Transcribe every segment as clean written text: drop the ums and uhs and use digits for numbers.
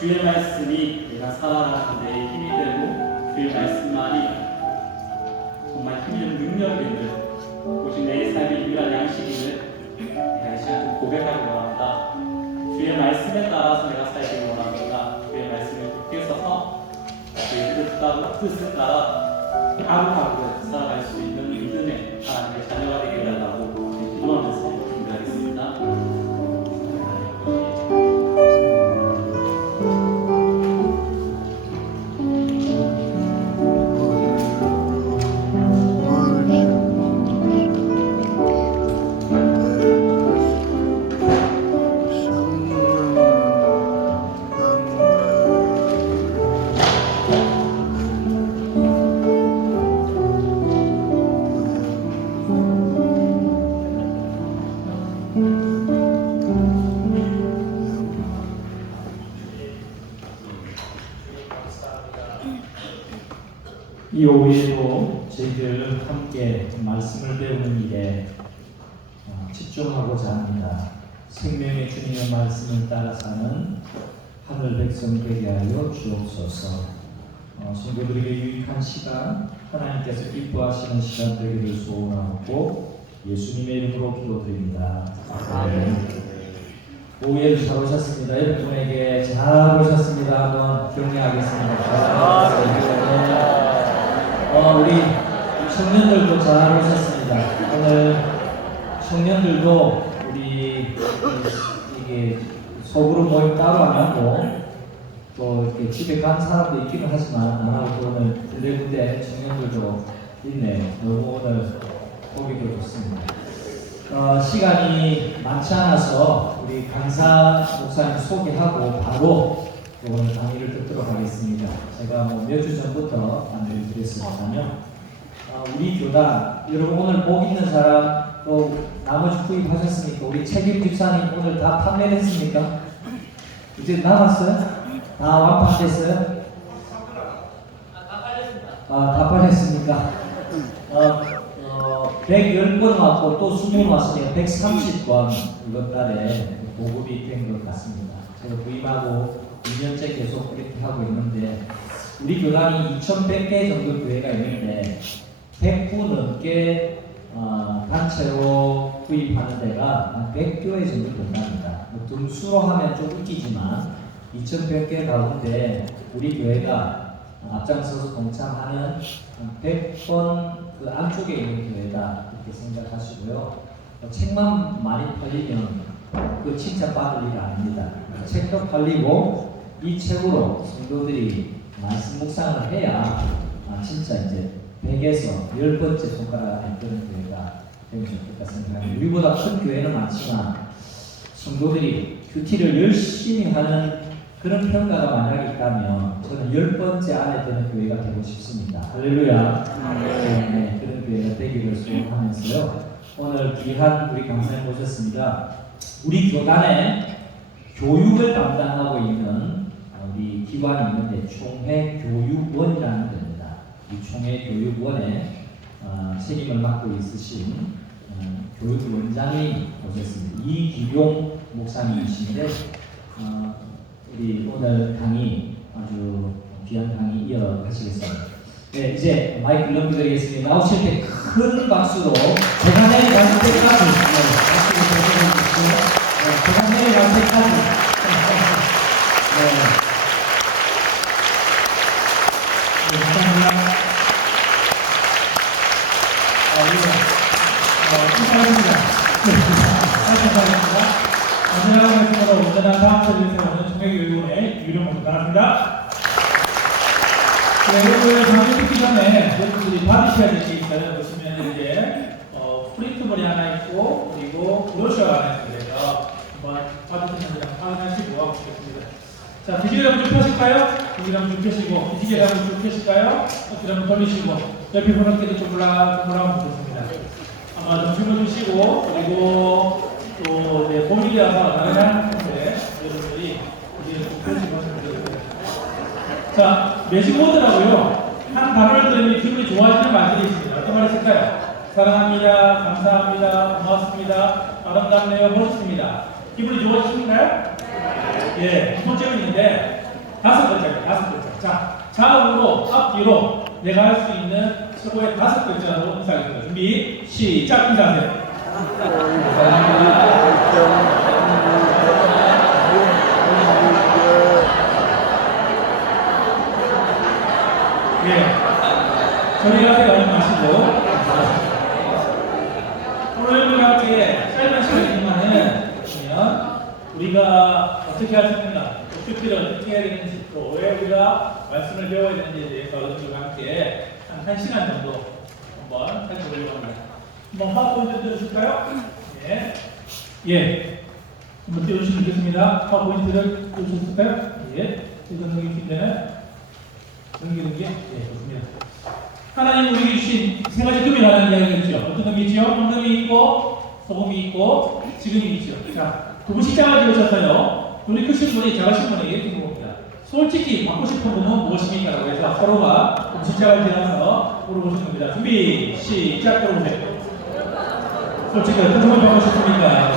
주의 말씀이 내가 살아가는 데에 힘이 되고 주의 말씀만이 정말 힘이 되는 능력이 되는 오직 내 삶의 유일한 양식임을 내가 이 시간 고백하기 원합니다. 주의 말씀에 따라서 내가 살기를 원합니다. 주의 말씀을 굳게 서서 주의 뜻을 따라 하루하루 살아갈 수 있는 믿음의 하나님의 자녀가 되게 해달라고 기도하면서 준비하겠습니다. 이 오후에도 저희들 함께 말씀을 배우는 일에 집중하고자 합니다. 생명의 주님의 말씀을 따라 사는 하늘 백성 되게 하여 주옵소서. 성도들에게 유익한 시간, 하나님께서 기뻐하시는 시간 되기를 소원하고 예수님의 이름으로 기도드립니다. 아멘. 오후에도 잘 오셨습니다. 여러분에게 잘 오셨습니다. 한번 격려하겠습니다. 우리 청년들도 잘 오셨습니다. 오늘 청년들도 우리 이게 소그룹 모임 따로 안 하고 또 이렇게 집에 간 사람도 있기는 하지만 안 하고 또 오늘 군데 청년들도 있네요. 너무 오늘 보기도 좋습니다. 시간이 많지 않아서 우리 강사 목사님 소개하고 바로 오늘 강의를 듣도록 하겠습니다. 제가 몇 주 전부터 안내를 드렸습니다만 우리 교단 여러분 오늘 복 있는 사람 또 나머지 구입하셨습니까? 우리 책임 집사님 오늘 다 판매했습니까? 이제 남았어요? 다 완판됐어요? 다 팔렸습니까? 110권 왔고 또 20권 왔으니까 130권 이번 달에 보급이 된 것 같습니다. 제가 부임하고 2년째 계속 그렇게 하고 있는데 우리 교단이 2,100개 정도 교회가 있는데 100구 넘게 단체로 구입하는 데가 한 100교회 정도 된답니다. 등수로 하면 좀 웃기지만 2,100개 가운데 우리 교회가 앞장서서 동참하는 100번 그 안쪽에 있는 교회다 이렇게 생각하시고요. 책만 많이 팔리면 그 칭찬받을 일 아닙니다. 책도 팔리고 이 책으로 성도들이 말씀 묵상을 해야 진짜 이제 100에서 10번째 손가락 안에 드는 교회가 되면 좋겠다 생각합니다. 우리보다 큰 교회는 많지만 성도들이 큐티를 열심히 하는 그런 평가가 만약에 있다면 저는 10번째 안에 드는 교회가 되고 싶습니다. 할렐루야. 네, 그런 교회가 되기를 소원하면서요. 오늘 귀한 우리 강사님 모셨습니다. 우리 교단에 교육을 담당하고 있는 우리 기관이 있는데 총회교육원이라는 데입니다. 이 총회교육원에 책임을 맡고 있으신 교육원장이 오셨습니다. 이기용 목사님이신데 우리 오늘 강의 아주 귀한 강의 이어가시겠습니다. 네, 이제 마이크 넘겨드리겠습니다. 나오실 때 큰 박수로 제가 내려갈 때까지 제가 내려갈 때까지 감사합니다. 감사합니다. 감사합니다. 온전한 다음 세대를 세우는 총회교육원의 유령으로 나갑니다. 여러분들 강의 듣기 전에 여러분들이 받으셔야 될 게 있어요. 보시면 이제 프린트물이 하나 있고 그리고 브로셔가 하나 있어요. 한번 받으시는 분들 확인하시고 하겠습니다. 자, 기지개 한번 쭉 펴실까요? 기지개 한번 쭉 펴시고 기지개 한번 쭉 펴실까요? 어깨를 한번 돌리시고 옆에 분한테도 좀 올라가면 좋습니다. 한번 좀 펴주시고 그리고 또 봄이 되어서 다른 건데 여러분들이 기지개를 쭉 펴시고 하시면 되겠습니다. 자, 매직보드라고요. 한 단어를 들으면 기분이 좋아지는 말들이 있습니다. 어떤 말이 있을까요? 사랑합니다. 감사합니다. 고맙습니다. 아름답네요. 멋있습니다. 기분이 좋아지십니까요? 예, 두 번째는 있는데 5글자입니다. 5글자. 자, 좌우로 앞뒤로 내가 할 수 있는 최고의 5글자로 인사하겠습니다. 준비, 시작! 인사하세요. 예, 저리 가세요. 얼른 마시고. 오늘 함께 짧은 시간이지만은 우리가 어떻게 할 수 있는가, 큐티를 어떻게 해야 되는지, 또 왜 우리가 말씀을 배워야 되는지에 대해서 여러분들과 함께 한 1시간 정도 한번 살펴보려고 합니다. 한번 파워포인트 띄워주실까요? 예. 예. 한번 띄워주시면 좋겠습니다. 파워포인트를 띄워주실까요? 예. 이거 넘기기 때문에 넘기는 게, 예, 좋습니다. 하나님 우리에게 주신 세 가지 금이 라는 이야기가 있죠. 어떤 금이 있죠? 황금이 있고, 소금이 있고, 지금이 있죠. 자, 두 분씩 작아지셨어요. 눈이 크신 분이 작으신 분이 이렇게 봅니다. 솔직히 받고 싶은 부분은 무엇입니까? 라고 해서 서로가 숫자를 지나서 물어보시는 겁니다. 준비, 시작! 들어보세요. 솔직히 어떤 부분 받고 싶습니까?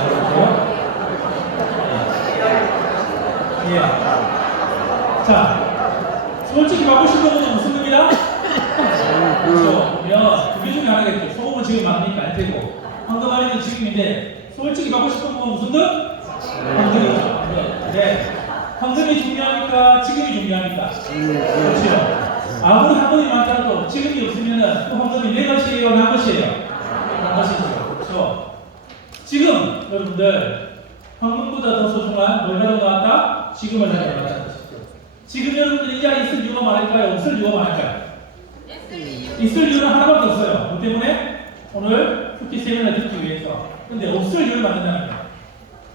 예. 자, 솔직히 받고 싶은 부분은 무슨 겁니다? 그렇죠. 그러면 두 개 중에 하나겠죠. 소금은 지금 많으니까 안 되고, 황금알이는 지금인데, 솔직히 받고 싶은 부분은 무슨 등? 황금이죠. 네. 황금이 중요합니까? 지금이 중요합니까? 그렇죠. 아무리 황금이 많더라도 지금이 없으면 그 황금이 내 것이에요? 남 것이에요? 남 것이죠. 그렇죠. 지금 여러분들 황금보다 더 소중한 뭘 가지고 나왔다? 지금을 가지고 나왔다는 것이죠. 지금 여러분들 이 자리에 있을 이유가 많을까요? 없을 이유가 많을까요? 있을 이유는 하나밖에 없어요. 그 때문에 오늘 특히 세미나를 듣기 위해서. 근데 없을 이유를 만든다는 거예요.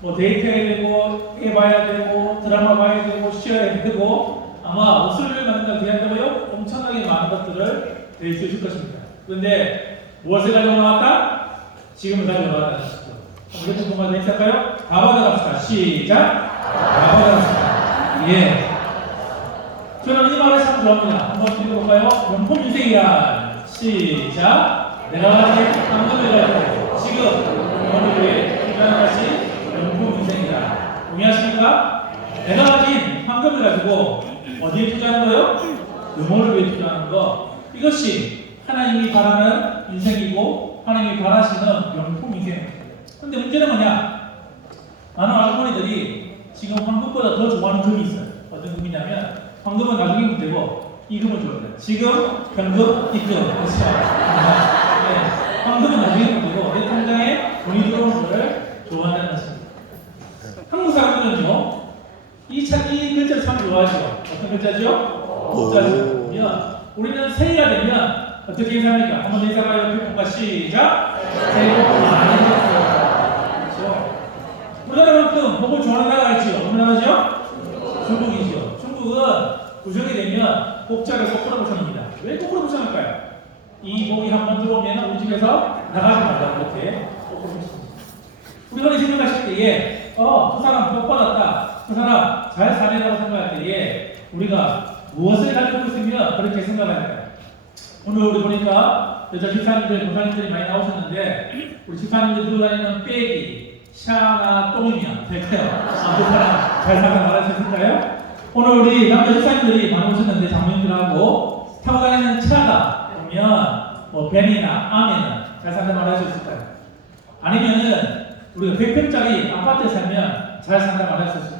뭐 데이트해야 되고, 애 봐야 되고, 드라마 봐야 되고, 쉬어야 되고, 아마 없을 이유를 만든다고 해야되고요. 엄청나게 많은 것들을 낼 수 있을 것입니다. 그런데 무엇을 가지고 나왔다? 지금을 가지고 나왔다는 것이죠. 우리 좀 공부할 때 시작할까요? 다 받아갑시다. 시작! 다 받아갑시다. 예. 저는 이 말을 참 좋아합니다. 한번 읽어볼까요? 명품 인생이란 시작. 내가 가진 황금을 가지고 지금 오늘 위해 투자하는 것이 명품 인생이다. 동의하십니까? 내가 가진 황금을 가지고 어디에 투자하는 거요? 영혼을 위해 투자하는 거. 이것이 하나님이 바라는 인생이고 하나님이 바라시는 명품 인생입니다. 그런데 문제는 뭐냐? 많은 아주머니들이 지금 황금보다 더 좋아하는 금이 있어요. 어떤 금이냐면 황금은 나중에 문제고 이금을 좋아해요. 지금, 현금, 입금. 그렇죠? 네. 황금은 나중에 문제고 내 통장에 돈이 들어오는 것을 좋아한다는 것입니다. 한국 사람들은요, 이 글자를 참 좋아하죠. 어떤 글자죠? 글자죠. 우리는 새해가 되면 어떻게 인사합니까? 한번 인사가요. 평가 시작. 새해 복 많이 받으세요. 그렇죠? 우리나라만큼 복을 좋아하는 나라가 있죠. 어느 나라죠? 중국이죠. 중국은 구정이 되면 복자를 거꾸로 붙여놓습니다. 왜 거꾸로 붙여놓을까요? 이 복이 한번 들어오면 우리 집에서 나가지 말라고 그렇게 거꾸로 붙여놓습니다. 우리가 생각하실 때에 저 사람 복 받았다. 그 사람 잘 사내라고 생각할 때에 우리가 무엇을 가지고 있으면 그렇게 생각할까요? 오늘 우리 보니까 여자 집사님들, 목사님들이 많이 나오셨는데 우리 집사님들 들고 다니는 백이 샤나 똥이면 될까요? 그 사람 잘 살다 말할 수 있을까요? 오늘 우리 남자 집사님들이 많이 오셨는데 장모님들하고 타고 다니는 차가 보면 뭐 벤이나 아메는 잘 살다 말할 수 있을까요? 아니면은 우리가 100평짜리 아파트에 살면 잘 산다 말할 수 있을까요?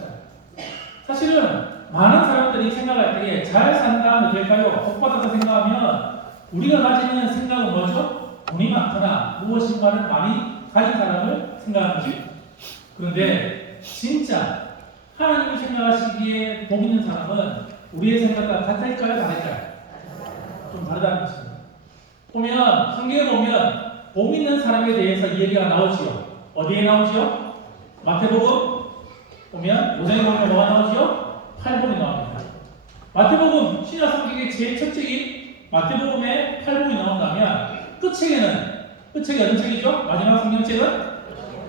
사실은 많은 사람들이 생각할 때에 잘 산다 하면 될까요? 복 받았다 생각하면 우리가 가지는 생각은 뭐죠? 돈이 많거나 무엇인가를 많이 가진 사람을 생각하는 것입니다. 그런데 진짜 하나님을 생각하시기에 복 있는 사람은 우리의 생각과 같을까요? 다를까요? 좀 다르다는 것입니다. 보면 성경에 보면 복 있는 사람에 대해서 이 얘기가 나오지요. 어디에 나오지요? 마태복음 보면 5장에 보면 뭐가 나오지요? 8복이 나옵니다. 마태복음 신약 성경의 제일 첫 책인 마태복음에 8복이 나온다면 끝책에는 어떤 책이죠? 마지막 성경책은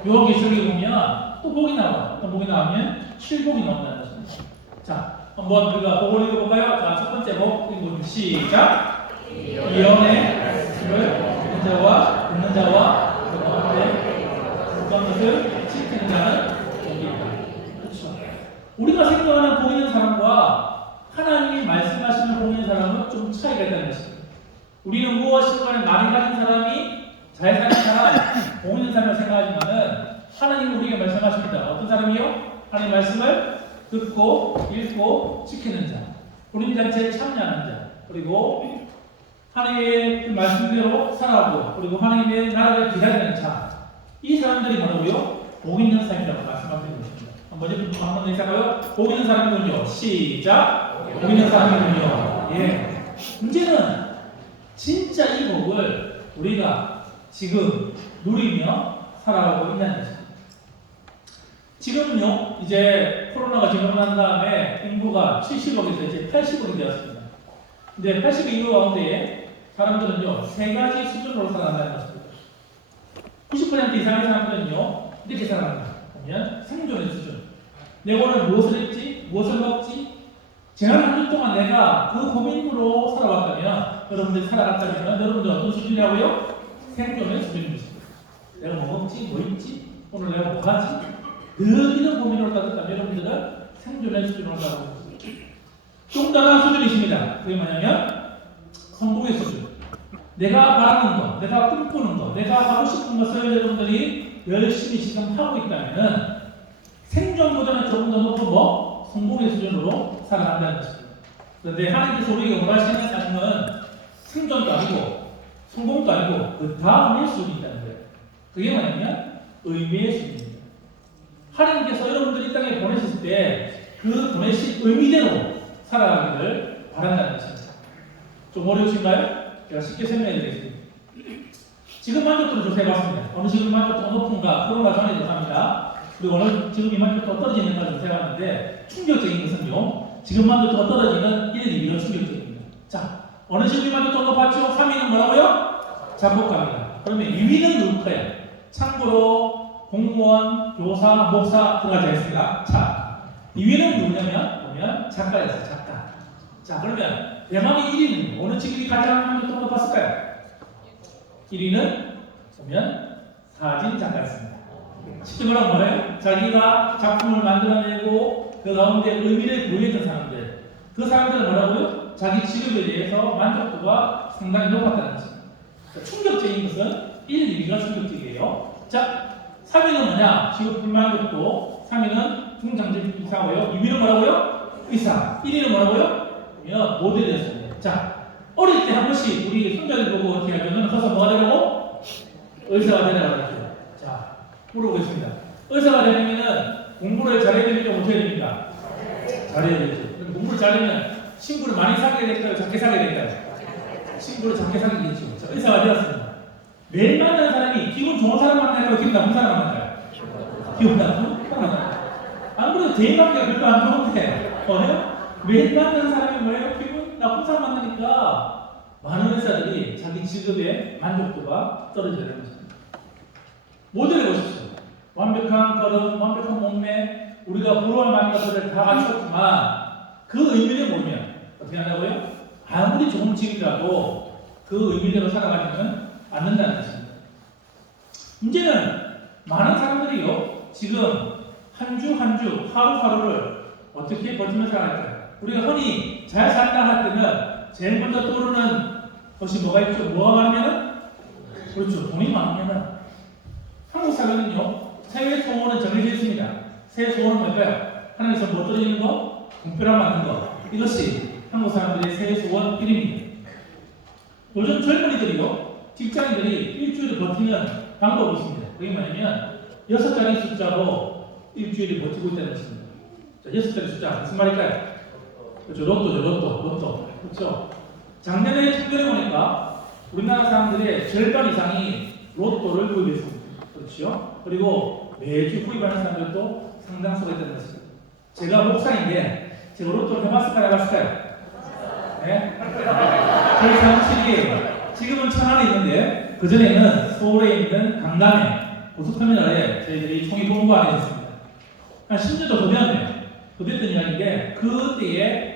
요한계시록에 보면 또 복이 나와요. 어떤 복이 나오면 7복이 나온다는 것입니다. 자, 한번 우리가 복을 읽어볼까요? 자, 첫 번째 복 읽어보면 시작. 예언의 말씀을 듣는 자와 듣는 자와 그 가운데 어떤 것을 지키는 자는 복이다. 그렇죠. 우리가 생각하는 복 있는 사람과 하나님이 말씀하시는 복 있는 사람은 좀 차이가 있다는 것입니다. 우리는 무엇인가를 많이 가진 사람이 잘 사는 사람, 복 있는 사람을 생각하지만은 하나님이 우리에게 말씀하십니다. 어떤 사람이요? 하나님 말씀을 듣고 읽고 지키는 자,福音잔치에 참여하는 자, 그리고 하나님의 그 말씀대로 살아가고 그리고 하나님의 나라를 기다리는 자, 이 사람들이 뭐라고요? 복 있는 사람이라고 말씀하시는 것입니다. 한번 인사가요. 복 있는 사람이군요. 시작. 복 있는 사람이군요. 예. 문제는 진짜 이 복을 우리가 지금 누리며 살아가고 있다는 것입니다. 지금은요, 이제 코로나가 지나고 난 다음에 인구가 70억에서 이제 80억이 되었습니다. 근데 80억 인구 가운데 사람들은요, 세 가지 수준으로 살아간다는 것입니다. 90% 이상의 사람들은요, 이렇게 살아갑니다. 보면 생존의 수준. 내가 오늘 무엇을 했지? 무엇을 먹지? 지난 한 주 동안 내가 그 고민으로 살아왔다면, 여러분들이 살아갔다면, 여러분들 어떤 수준이라고요? 생존의 수준입니다. 내가 뭐 먹지, 뭐 입지, 오늘 내가 뭐 하지? 늘 이런 고민으로 따졌다면 여러분들은 생존의 수준으로 올라가고 있습니다. 좀 더 나은 수준이십니다. 그게 뭐냐면 성공의 수준. 내가 바라는 것, 내가 꿈꾸는 것, 내가 하고 싶은 것을 여러분들이 열심히 지금 하고 있다면 생존보다는 조금 더 높은 뭐? 성공의 수준으로 살아간다는 것입니다. 그런데 하나님께서 우리에게 원하시는 삶은 생존도 아니고 성공도 아니고 그 다음의 수준이 있다는 거예요. 그게 뭐냐면 의미의 수준입니다. 하나님께서 여러분들이 이 땅에 보내셨을 때 그 보내신 의미대로 살아가기를 바란다는 것입니다. 좀 어려우신가요? 제가 쉽게 설명해 드리겠습니다. 지금 만족도를 조사해봤습니다. 어느 지금 만족도가 높은가, 코로나 전에 조사합니다. 그리고 어느 지금 이 만족도가 떨어지는가 조사해봤는데 충격적인 것은요, 지금 만족도가 떨어지는 1, 2위로 충격적입니다. 자, 어느 지금 이 만족도가 높았죠? 3위는 뭐라고요? 작곡가입니다. 그러면 2위는 누구예요? 참고로 공무원, 교사, 목사 들어가지 않습니까? 자, 2위는 누구냐면 보면 작가였어요. 작가. 자, 그러면 대망의 1위는 어느 직업이 가장 만족도가 높았을까요? 1위는 보면 사진 작가였습니다. 쉽게 말하면 뭐예요? 자기가 작품을 만들어내고 그 가운데 의미를 부여했던 사람들, 그 사람들은 뭐라고요? 자기 직업에 대해서 만족도가 상당히 높았다는 것입니다. 충격적인 것은 1, 2위가 충격적이에요. 자, 3위는 뭐냐? 직업 불만족도. 3위는 중장직 이사고요. 2위는 뭐라고요? 의사. 1위는 뭐라고요? 보면 모델이었습니다. 자, 어릴 때 한 번씩 우리 손자들 보고 어떻게 하면 커서 뭐가 되라고? 의사가 되라고 그랬죠. 자, 물어보겠습니다. 의사가 되려면 공부를 잘해야 됩니까? 못해야 됩니까? 잘해야 되죠. 그럼 공부를 잘하면 친구를 많이 사귀게 될까요? 작게 사귀게 될까요? 친구를 작게 사귀겠죠. 자, 의사가 되었습니다. 매일 만나는 사람이 기분 좋은 사람 만나요? 기분 나쁜 사람 만나요? 기분 나쁜 사람 만나요? 안 그래도 대인관계가 별로 안 좋은데 매일 만나는 사람이 뭐예요? 기분 나쁜 사람 만나니까 많은 의사들이 자기 직업의 만족도가 떨어지는 것입니다. 모델해 보십시오. 완벽한 걸음, 완벽한 몸매, 우리가 부러워할 만한 것들을 다 갖췄지만 그 의미를 모르면 어떻게 한다고요? 아무리 좋은 직업이라도 그 의미대로 살아가지는 않는다는 것입니다. 문제는 많은 사람들이요, 지금 한 주 한 주, 하루하루를 어떻게 버티면서 살아갈까요? 우리가 흔히 잘 살다 할 때는 제일 먼저 떠오르는 것이 뭐가 있죠? 뭐가 많으면은? 그렇죠. 돈이 많으면은. 한국 사회는요, 새해 소원은 정해져 있습니다. 새해 소원은 뭘까요? 하나님께서 뭐 떨어지는 거? 돈벼락 맞는 거. 이것이 한국 사람들의 새해 소원 1위입니다. 요즘 젊은이들이요, 직장인들이 일주일을 버티는 방법이 있습니다. 그게 뭐냐면 6자리 숫자로 일주일을 버티고 있다는 것입니다. 자, 6자리 숫자 무슨 말일까요? 그렇죠. 로또. 그렇죠. 작년에 통계를 보니까 우리나라 사람들의 절반 이상이 로또를 구입했습니다. 그렇죠. 그리고 매주 구입하는 사람들도 상당수가 있다는 것입니다. 제가 목사인데 제가 로또를 해봤을까요? 해봤을까요? 네? 저희 사무실이 지금은 천안에 있는데 그전에는 서울에 있는 강남에 고속터미널에 저희들이 총이 본부가 있었습니다. 한 10년도 더 되었네요. 더 됐던 이야기인데 그때에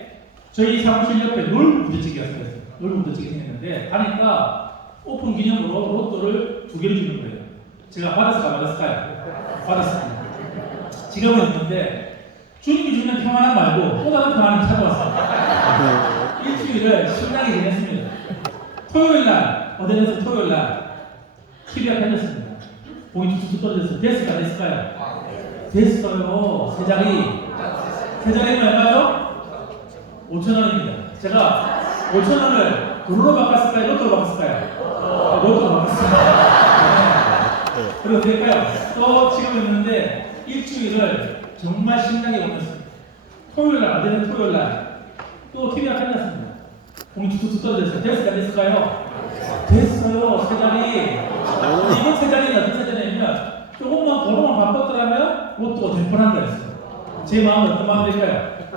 저희 사무실 옆에 놀부 부대찌개가 생겼어요. 놀부 부대찌개 생겼는데 가니까 오픈 기념으로 로또를 2개를 주는 거예요. 제가 받았을까요? 받았습니다. 지갑은 있는데 주님이 주는 평안함 말고 또 다른 평안함이 찾아왔어요. 일주일을 신나게 지냈습니다. 토요일날, 어제에서 토요일날 TV가 펴졌습니다. 공이 툭툭 떨어졌어요. 됐을까요? 됐어요. 세 자리면 얼마죠? 5,000원입니다. 제가 5,000원을 돈으로 바꿨을까요? 로또로 바꿨을까요? 로또로 바꿨습니다. 네. 그리고 될까요? 또 지금 있는데 일주일을 정말 신나게 보냈습니다. 토요일날, 어제는 토요일날 또 TV가 펴졌습니다. 공이 툭툭 떨어졌어요. 됐을까요? 됐어요. 세 자리. 이번 세 자리는 어떤 세 자리냐면 조금만 번호만 바꿨더라면 로또가 될 뻔한 거였어요. 제 마음은 어떤 마음일까요?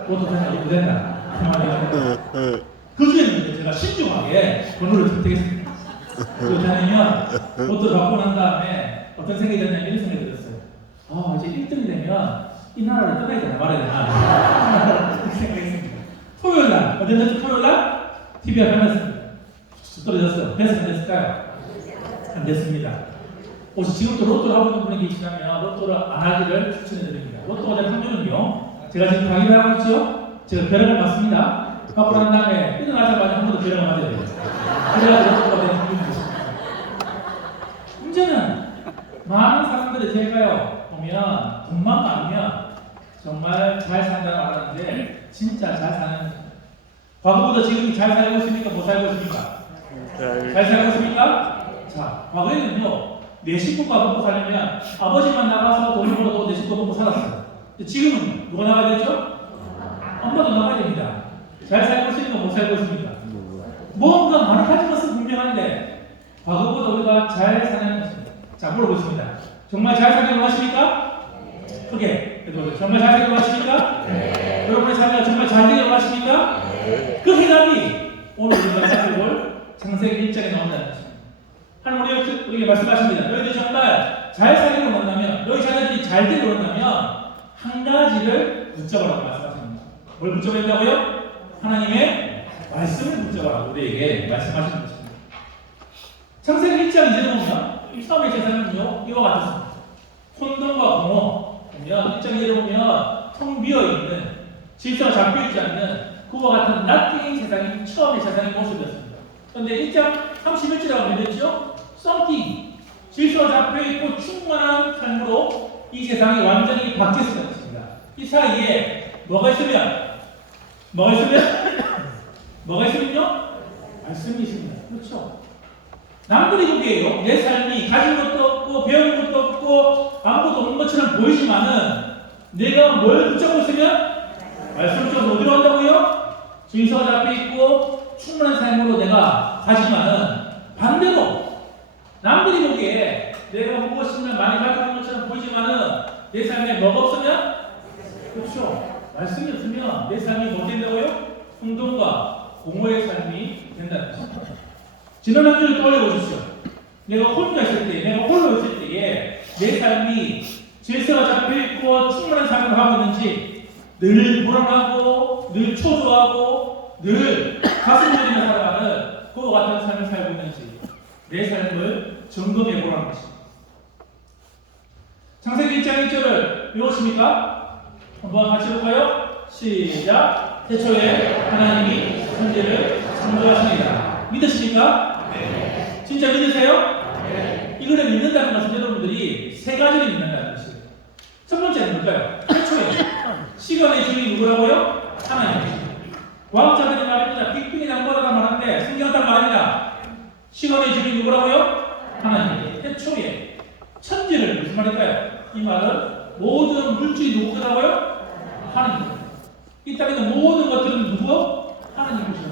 로또 된다, 로또 된다. 그 마음이 그 중에는 제가 신중하게 번호를 선택했습니다. 그렇다면 로또를 바꾸고 난 다음에 어떤 생각이 들었냐면 이런 생각이 들었어요. 이제 1등이 되면 이 나라를 떠나야 되나 말아야 되나 이렇게 생각했습니다. 토요일 날, 어땠는지 토요일 날 TV가 변했습니다. 떨어졌어요. 됐어요? 안 됐을까요? 안 됐습니다. 혹시 지금도 로또를 하고 있는 분이 계시다면 로또를 안 하기를 추천해드립니다. 로또가 된 확률은요, 제가 지금 강의를 하고 있죠? 제가 벼락을 맞습니다. 받고 난 다음에 일어나자마자 한 번 더 벼락을 맞아야 돼요. 그래야 로또가 된 확률이 있습니다. 문제는 많은 사람들이 제가요, 보면 돈만 많으면 정말 잘 산다고 말하는데 진짜 잘 사는 과거보다 지금 잘 살고 있습니까? 못 살고 있습니까? 잘 살고 있습니까? 자, 과거에는요, 내 식구가 먹고 살려면 아버지만 나가서 돈을 벌어도 내 식구가 먹고 살았어요. 지금은 누가 나가야 되죠? 엄마도 나가야 됩니다. 잘 살고 있습니까? 못 살고 있습니까? 뭔가 많은 것은 분명한데 과거보다 우리가 잘 사는 것입니다. 자, 물어보겠습니다. 정말 잘 살기를 원하십니까? 크게 해보세요. 정말 잘 살기를 원하십니까? 네. 여러분의 삶이 정말 잘 되기를 원하십니까? 네. 그 해답이 오늘 우리가 살펴볼 창세기 1장에 나온다는 것입니다. 하나님 우리에게 말씀하십니다. 너희들 정말 잘 살기를 원한다면, 너희 자녀들이 잘 되기를 원한다면 한 가지를 붙잡으라고 말씀하십니다. 뭘 붙잡아야 된다고요? 하나님의 말씀을 붙잡으라고 우리에게 말씀하시는 것입니다. 창세기 1장 이제 보면 처음에 세상은요, 이와 같았습니다. 혼돈과 공허 보면 1장에 보면 텅 비어있는, 질서가 잡혀있지 않는 그와 같은 낫띵 세상이 처음의 세상의 모습이었습니다. 그런데 1장 31절에 보면 됐죠? 썸띵, 질서가 잡혀있고 충만한 삶으로 이 세상이 완전히 바뀌었습니다. 이 사이에 뭐가 있으면 말씀이 있습니다. 그렇죠? 남들이 보기에요, 내 삶이 가진 것도 없고 배운 것도 없고 아무것도 없는 것처럼 보이지만은 내가 뭘 붙잡고 있으면 말씀을 좀 어디로 한다고요? 질서가 잡혀있고 충분한 삶으로 내가 가지만은 반대로 남들이 보기에 내가 무엇이나 많이 가지고 있는 것처럼 보이지만은 내 삶에 뭐가 없으면, 그렇죠, 말씀이 없으면 내 삶이 뭐 된다고요? 혼돈과 공허의 삶이 된다는 것입니다. 지난 한 주를 떠올려 보십시오. 내가 혼자 있을 때, 내가 홀로 있을 때에 내 삶이 질서가 잡혀있고 충분한 삶을 하고 있는지, 늘 불안하고 늘 초조하고 늘 가슴 졸이며 살아가는 그와 같은 삶을 살고 있는지 내 삶을 점검해 보라는 것입니다. 창세기 1장 1절을 외우십니까? 한번 같이 볼까요? 시작! 태초에 하나님이 천지를 창조하십니다. 믿으십니까? 네. 진짜 믿으세요? 네. 이거를 믿는다는 것은 여러분들이 세 가지를 믿는다는 것이에요. 첫 번째는 뭘까요? 태초에 시간의 주인이 누구라고요? 하나님이죠. 과학자들이 말합니다. 빅뱅이 난거라고 말하는데 성경은 딱 말합니다. 시간의 주인이 누구라고요? 하나님. 태초에 천지를 무슨 말일까요? 이 말은 모든 물질이 누구더라고요? 하나님. 이 땅에 있는 모든 것들은 누구? 하나님이시죠.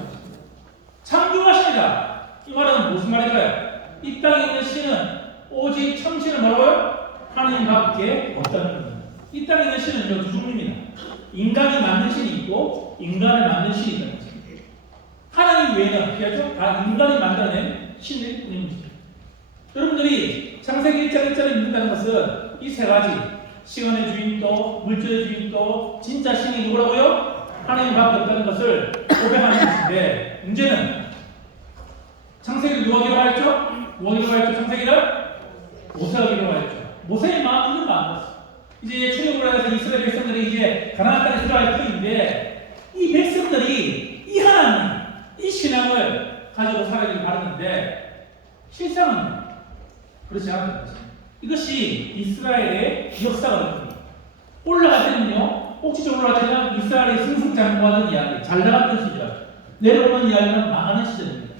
창조하십니다. 이 말은 무슨 말일까요? 이 땅에 있는 신은 오직 참신은 뭐라고요? 하나님밖에 없다는 겁니다. 이 땅에 있는 신은 두 종류입니다. 인간이 만든 신이 있고 인간을 만든 신이 있다는 것입니다. 하나님 외에는 그렇죠? 다 인간이 만들어낸 신일 뿐입니다. 여러분들이 창세기 1장 1절을 믿는다는 것은 이 세 가지, 시간의 주인도 물질의 주인도 진짜 신이 누구라고요? 하나님밖에 없다는 것을 고백하는 것인데, 문제는 창세기를 누가 기록하였죠? 누가 기록하였죠? 창세기를? 모세가 기록하였죠. 모세의 마음은 이런 마음이었어요. 이제 출애굽을 해서 이스라엘 백성들이 이제 가나안 땅에 들어갈 터인데, 이 백성들이 이 하나님, 이 신앙을 가지고 살아가길 바랐는데 실상은 그렇지 않은 것입니다. 이것이 이스라엘의 역사가 됩니다. 올라갈 때는요, 꼭지점 올라갈 때는 이스라엘의 승승장구하는 이야기, 잘 나갔던 시절, 내려오는 이야기는 망하는 시절입니다.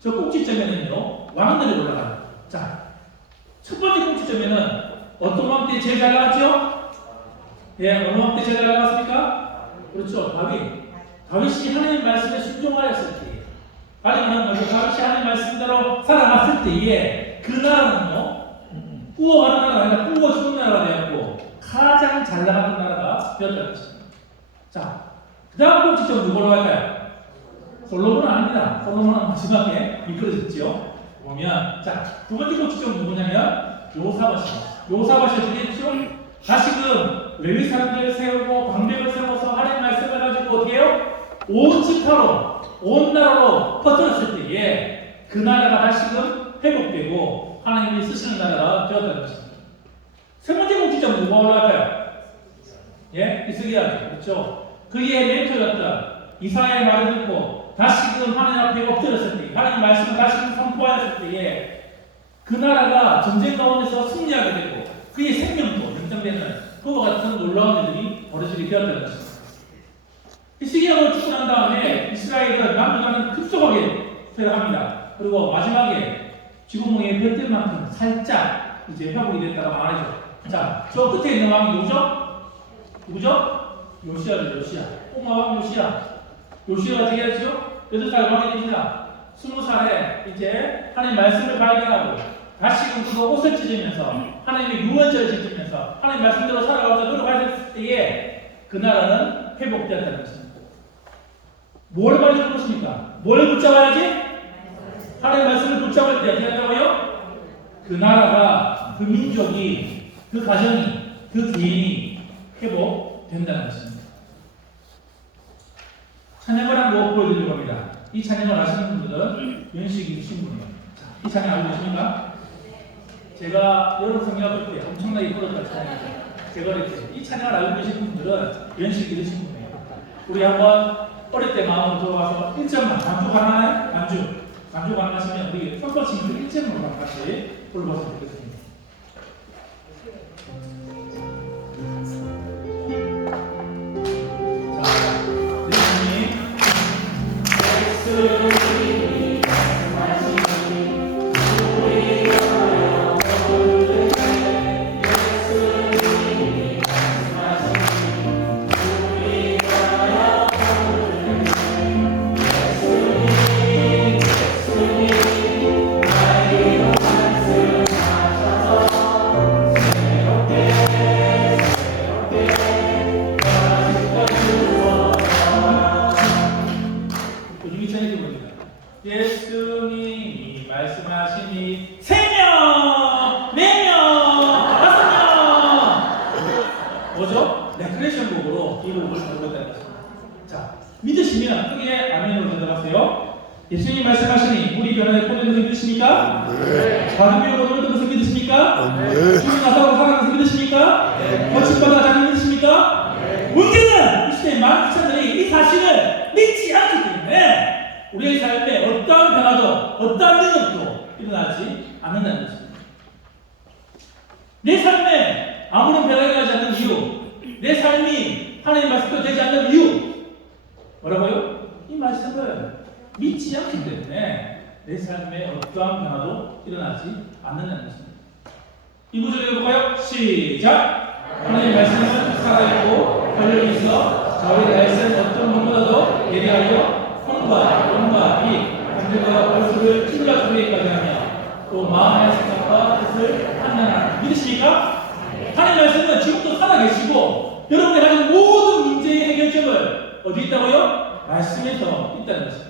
저 꼭지점에는요, 왕들이 올라가요. 자, 첫 번째 꼭지점에는 어떤 왕 때 제일 잘 나갔죠? 예, 어느 왕 때 제일 잘 나갔습니까? 그렇죠, 다윗. 다윗이 하나님 말씀에 순종하였을 때에, 다윗이 하나님 말씀대로 살아갔을 때에 그 나라는요, 구워가는 나라가 아니라 구워 죽는 나라가 되었고 가장 잘 나가는 나라가 되었다는 것입니다. 자, 그 다음 꼭지점 누구로 갈까요? 솔로몬은 아닙니다. 솔로몬은 마지막에 미끄러졌죠. 보면, 자, 두 번째 꼭지점 누구냐면 요사밭입니다. 요사밭이 어떻게 했죠? 다시금 레위 사람들을 세우고 방백을 세워서 하나님 말씀을 가지고 어떻게 해요? 온 지파로, 온 나라로 퍼뜨렸을 때에 그 나라가 다시금 회복되고 하나님이 쓰시는 나라가 되었다는 것입니다. 세 번째 목적은 누가 올라갈까요? 예? 히스기야죠. 그렇죠? 그의 멘토였던 이사야의 말을 듣고 다시금 하나님 앞에 엎드렸을 때, 하나님 말씀을 다시금 선포하였을 때에 그 나라가 전쟁 가운데서 승리하게 되고 그의 생명도 연장되는 그와 같은 놀라운 일들이 벌어지게 되었다는 것입니다. 히스기야가 죽고 난 다음에 이스라엘은 남유다는 급속하게 퇴각합니다. 그리고 마지막에 지구멍에 볕들만큼 살짝 이제 회복이 됐다가 말하죠. 자, 저 끝에 있는 왕이 누구죠? 누구죠? 요시야죠. 요시야. 꼬마 왕 요시야. 요시야가 어떻게 했죠? 8살 왕이 됩니다. 20살에 이제 하나님 말씀을 발견하고 다시금 그거 옷을 찢으면서 하나님의 유언절을 지키면서 하나님 말씀대로 살아가고자 노력할 때에 그 나라는 회복되었다는 것입니다. 뭘 가지고 것입니까? 뭘 붙잡아야지? 하나님 말씀을 붙잡을 때 어떻게 한다고요? 그 나라가, 그 민족이, 그 가정이, 그 개인이 회복된다는 것입니다. 찬양을 한곡 보여드리려고 합니다. 이 찬양을 아시는 분들은 연식이 있으신 분이에요. 이 찬양 알고 계십니까? 제가 여러 성경학교 때 엄청나게 불렀던 찬양이죠. 제가 그랬죠. 이 찬양을 알고 계시는 분들은 연식이 있으신 분이에요. 우리 한번 어릴 때 마음으로 들어가서 1점만 반주 가능하나요? 반주 가능하시면 우리 선포 친구 1점으로 같이 불러봤으면 좋겠습니다. 예수님이 말씀하시니 3명, 4명, 5명 뭐죠? 레크레이션 곡으로 이 곡을 부르겠다는 것입니다. 자, 믿으시면 크게 아멘으로 대답하세요. 예수님이 말씀하시니 우리 변화의 포도는 것을 믿으십니까? 네. 바르며 오늘도 것을 믿으십니까? 네. 주님 나사로 살아가는 것을 믿으십니까? 네. 거침받아 자기 믿으십니까? 네. 문제는 이 시대의 많은 크리스천들이 이 사실을 믿지 않기 때문에 우리의 삶에 어떠한 변화도 어떠한 능력도 일어나지 않는다는 것입니다. 내 삶에 아무런 변화가 나지 않는 이유, 내 삶이 하나님의 말씀대로 되지 않는 이유 뭐라고요? 이 말씀을 믿지 않기 때문에 내 삶에 어떠한 변화도 일어나지 않는다는 것입니다. 이 구절 읽어볼까요? 시작! 하나님의 말씀은 살아있고 권력이 있어 저희 날선 어떤 것보다도 예리하여 혼과 영과 이 감정과 벌수를 찔러 주기까지 하며 또 마음의 생각과 뜻을 판단하는 믿으십니까? 하나님의 말씀은 지금도 살아계시고 여러분이 가진 모든 문제의 해결점을 어디 있다고요? 말씀에서 있다는 것입니다.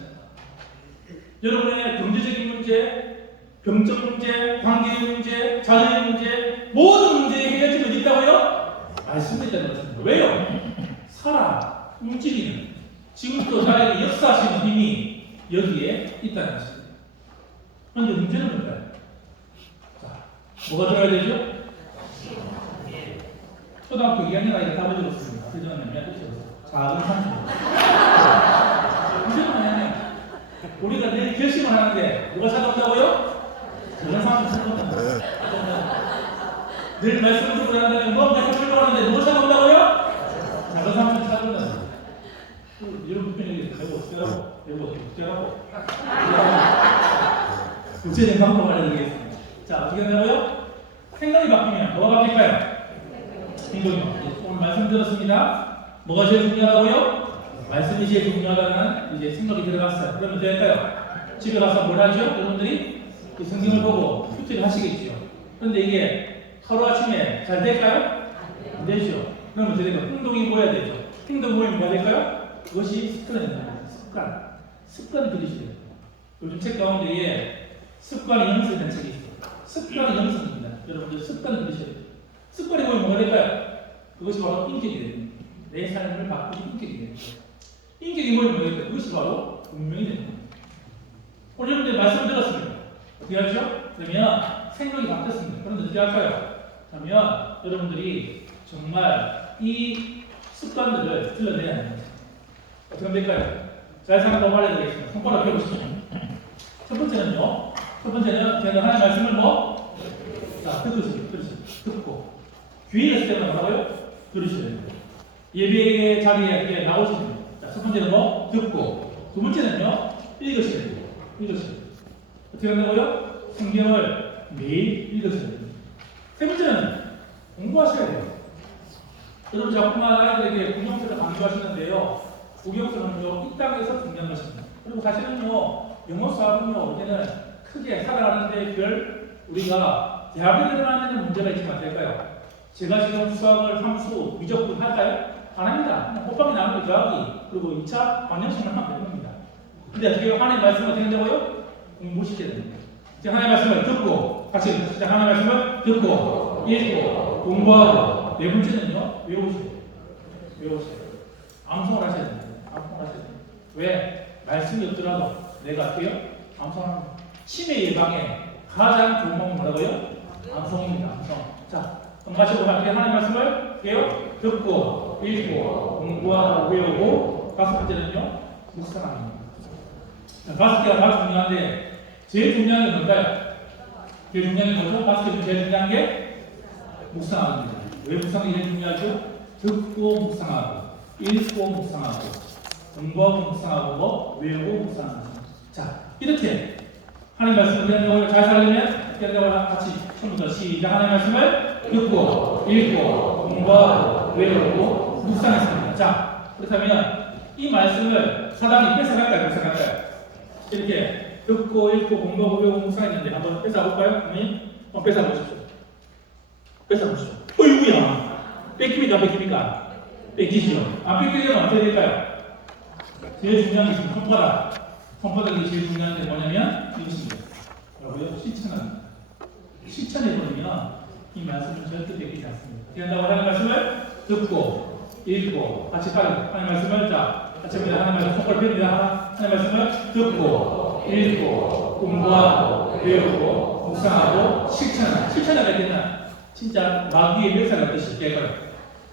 여러분의 경제적인 문제, 병적 문제, 관계의 문제, 자녀의 문제 모든 문제의 해결점이 어디 있다고요? 말씀에 있다는 것입니다. 왜요? 살아 움직이는 지금도 나에게 역사하시는 힘이 여기에 있다는 것입니다. 그런데 문제는 뭘까요? 자, 뭐가 들어야 되죠? 초등학교 2학년 아이가 답을 들었습니다. 그전에 몇 작은 상품. 문제는 뭐냐면 우리가 내일 결심을 하는데 누가 찾아온다고요? 작은 상품 찾아온다고요. 늘 말씀을 듣고 한다면 뭔가 해보려고 하는데 누가 찾아온다고요? 작은 상품 찾아온다고요. 여러분 편이 되고 어떻게 하고 되고 어떻게 하고 구체적인 방법을 알려드리겠습니다. 자, 어떻게 한다고요? 생각이 바뀌면 뭐가 바뀔까요? 행동이요. 오늘 말씀 들었습니다. 뭐가 제일 중요하다고요? 말씀이 제일 중요하다는 이제 생각이 들어갔어요. 그러면 될까요? 집에 가서 뭘 하죠? 여러분들이 이 성경을 보고 큐티를 하시겠죠. 그런데 이게 하루아침에 잘 될까요? 안 되죠. 그러면 어떻게 될까요? 행동이 보여야 되죠. 행동 보이면 뭐가 될까요? 그것이 습관입니다. 습관을 들이셔야 돼요. 요즘 책 가운데에 습관의 영성이라는 책이 있어요. 습관의 영성입니다. 여러분들 습관을 들이셔야 돼요. 습관이 보이면 뭐가 될까요? 그것이 바로 인격이 됩니다. 내 삶을 바꾸는 인격이 됩니다. 인격이 뭐예요? 그것이 바로 운명이 되는 겁니다. 오늘 여러분들 말씀 들었습니다. 어떻게 하죠? 그러면 생각이 바뀌었습니다. 그런데 어떻게 할까요? 그러면 여러분들이 정말 이 습관들을 들러내야 합니다. 어떻게 하면 될까요? 잘 생각하고 말해드리겠습니다. 손가락 펴보시죠. 첫 번째는요. 첫 번째는 제가 하나님 말씀을 자, 듣고 귀에 있을 때는 뭐라고요? 들으셔야 됩니다. 예배 자리에 나오시면 됩니다. 자, 첫 번째는 듣고, 두 번째는요, 읽으셔야 돼요. 어떻게 한다고요? 성경을 매일 읽으셔야 됩니다. 세 번째는 공부하셔야 돼요. 여러분, 자꾸만 아이들에게 국영수를 강조하시는데요. 국영수는요, 이 땅에서 중요한 것입니다. 그리고 사실은요, 영어 수학은요, 우리는 크게 살아가는데 우리가 대학에 들어가는 문제가 있지만 될까요? 제가 지금 수학을 함수, 미적분 할까요? 안 합니다. 그냥 곱하기 나누기 더하기 그리고 2차 방정식만 하면 되는 겁니다. 근데 어떻게 하나님의 말씀을 어떻게 한다고요? 공부시켜야 됩니다. 이제 하나님의 말씀을 듣고 같이 읽읍시다. 하나님의 말씀을 듣고 읽고 공부하고 네 번째는요 외우셔야 돼요. 암송을 하셔야 됩니다. 왜? 말씀이 없더라도 내가 어때요? 암송합니다. 치매 예방에 가장 좋은 방법은 뭐라고요? 암송입니다. 암송. 자, 마시고 함께 하나님 말씀을 듣고 읽고 공부하고 외우고 다섯 번째는요 묵상합니다. 다섯 개가 다 중요한데 제일 중요한 게 뭘까요? 제일 중요한 게 뭐죠? 다섯 개 중 제일 중요한 게 묵상합니다. 왜 묵상이 제일 중요하죠? 듣고 묵상하고 읽고 묵상하고 공부하고 묵상하고 외우고 묵상하고. 자, 이렇게 하나님 말씀을 잘 살려면 같이 처음부터 시작. 하나님 말씀을 듣고 읽고 공부하고 외우고 묵상했습니다. 자, 그렇다면 이 말씀을 사단이 뺏어갈까요? 뺏어갈까요? 이렇게 듣고 읽고 공부하고 외우고 묵상했는데 한번 뺏어볼까요? 한번 뺏어보십시오. 뺏어보십시오. 어이구야! 뺏깁니까? 뺏깁니까? 뺏기죠. 안 뺏기려면 어떻게 될까요? 제일 중요한 게 있습니다. 손바닥이 제일 중요한 게 뭐냐면 이것입니다. 뭐라고요? 실천해버리면 이 말씀은 절대 뺏기지 않습니다. 어떻게 한다고? 하나님 말씀을 듣고 읽고 같이 하나님 말씀을 같이 합니다. 하나님 말씀 손가락 펴니다. 하나님 말씀을 듣고 읽고 공부하고 외우고 묵상하고 실천하게 되면 진짜 마귀의 멱살 같듯이 깨거려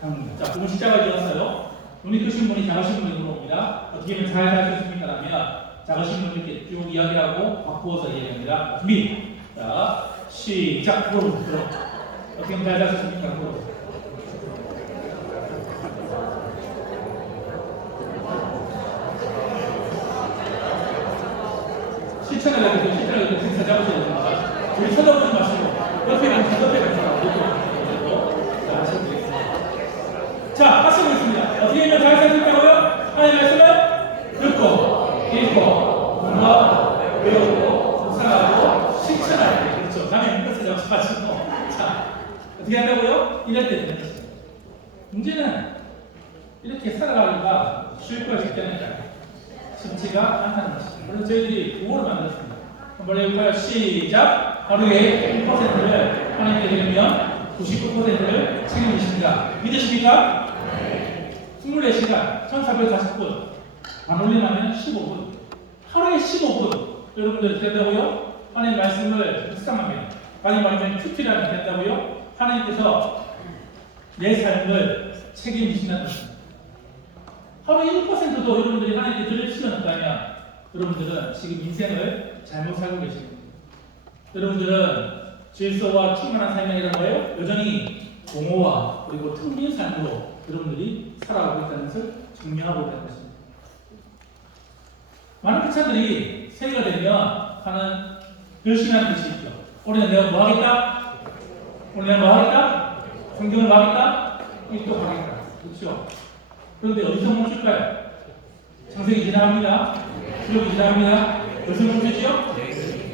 합니다. 자, 그럼 시작을 되었어요. 눈이 크신 분이 작으신 분이 물어봅니다. 어떻게 하면 잘 살 수 있습니까? 라면 작으신 분이 이렇게 쭉 이야기하고 바꾸어서 이야기합니다. 준비. 자, 시작. 물어보세요. 어떻게 하면 잘 살 수 있습니까? 물어보세요. 실천을 이렇게 생사 잡으셔야 됩니다. 우리 쳐다보지 마시고 옆에 가시고 자, 하시면 되겠습니다. 자, 하시고 있습니다. 어떻게 하면 잘 살 수 있다고요? 하나님의 말씀을 듣고 읽고 공부하고 외우고 묵상하고 실천하고. 그렇죠. 남의 문것을 잡아가지고 자, 어떻게 한다고요? 이럴 때 되는 것입니다. 문제는 이렇게 살아가기가 쉬울 걸 쉽지 않을까요? 쉽지가 않다는 것입니다. 그래서 저희들이 구호를 만들었습니다. 한번 해볼까요? 시작! 하루에 1%를 하나님께 드리면 99%를 책임지십니다. 믿으십니까? 24시간 1440분 안 올리면 15분 하루에 15분 여러분들이 된다고요? 하나님의 말씀을 묵상하면 다시 말하면 큐티라면 된다고요? 하나님께서 내 삶을 책임지신다는 것입니다. 하루 1%도 여러분들이 하나님께 들을 시간이 없다면 여러분들은 지금 인생을 잘못 살고 계십니다. 여러분들은 질서와 충만한 삶이 아니라 뭐예요? 여전히 공허와 그리고 텅빈 삶으로 여러분들이 살아가고 있다는 것을 증명하고 있다는 것입니다. 많은 크리스찬들이 새해가 되면 하는 열심히 하는 것이 있죠. 올해는 내가 뭐 하겠다? 오늘 내가 뭐 하겠다? 성경을 뭐 하겠다? 일독하겠다. 그렇죠? 그런데 어디서 멈출까요? 창세기 지나갑니다. 출애굽이 지나갑니다. 어디서 멈추지요?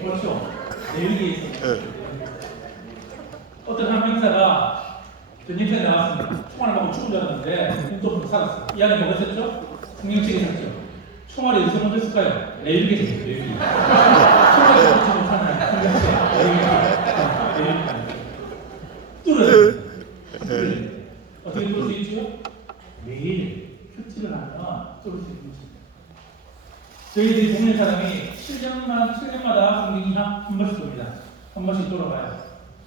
그렇죠. 레위기에 있습니다. 어떤 한 명사가 전쟁터에 나왔습니다. 총알을 맞고 죽은 줄 알았는데 또 살았어요. 이 안에 뭐가 있었죠? 성경책이 있었죠. 총알이 어디서 멈췄을까요? 레위기에 있었죠. 레위기. 총알이 멈추지 못하는 성경책. 레위기. 뚫어요. 어떻게 뚫을 수 있죠? 매일 큐티를 하면 쏠 수 있는 것입니다. 저희들이 동네 사람이 7년마다 성경이 한 번씩 돕니다. 한 번씩 돌아가요.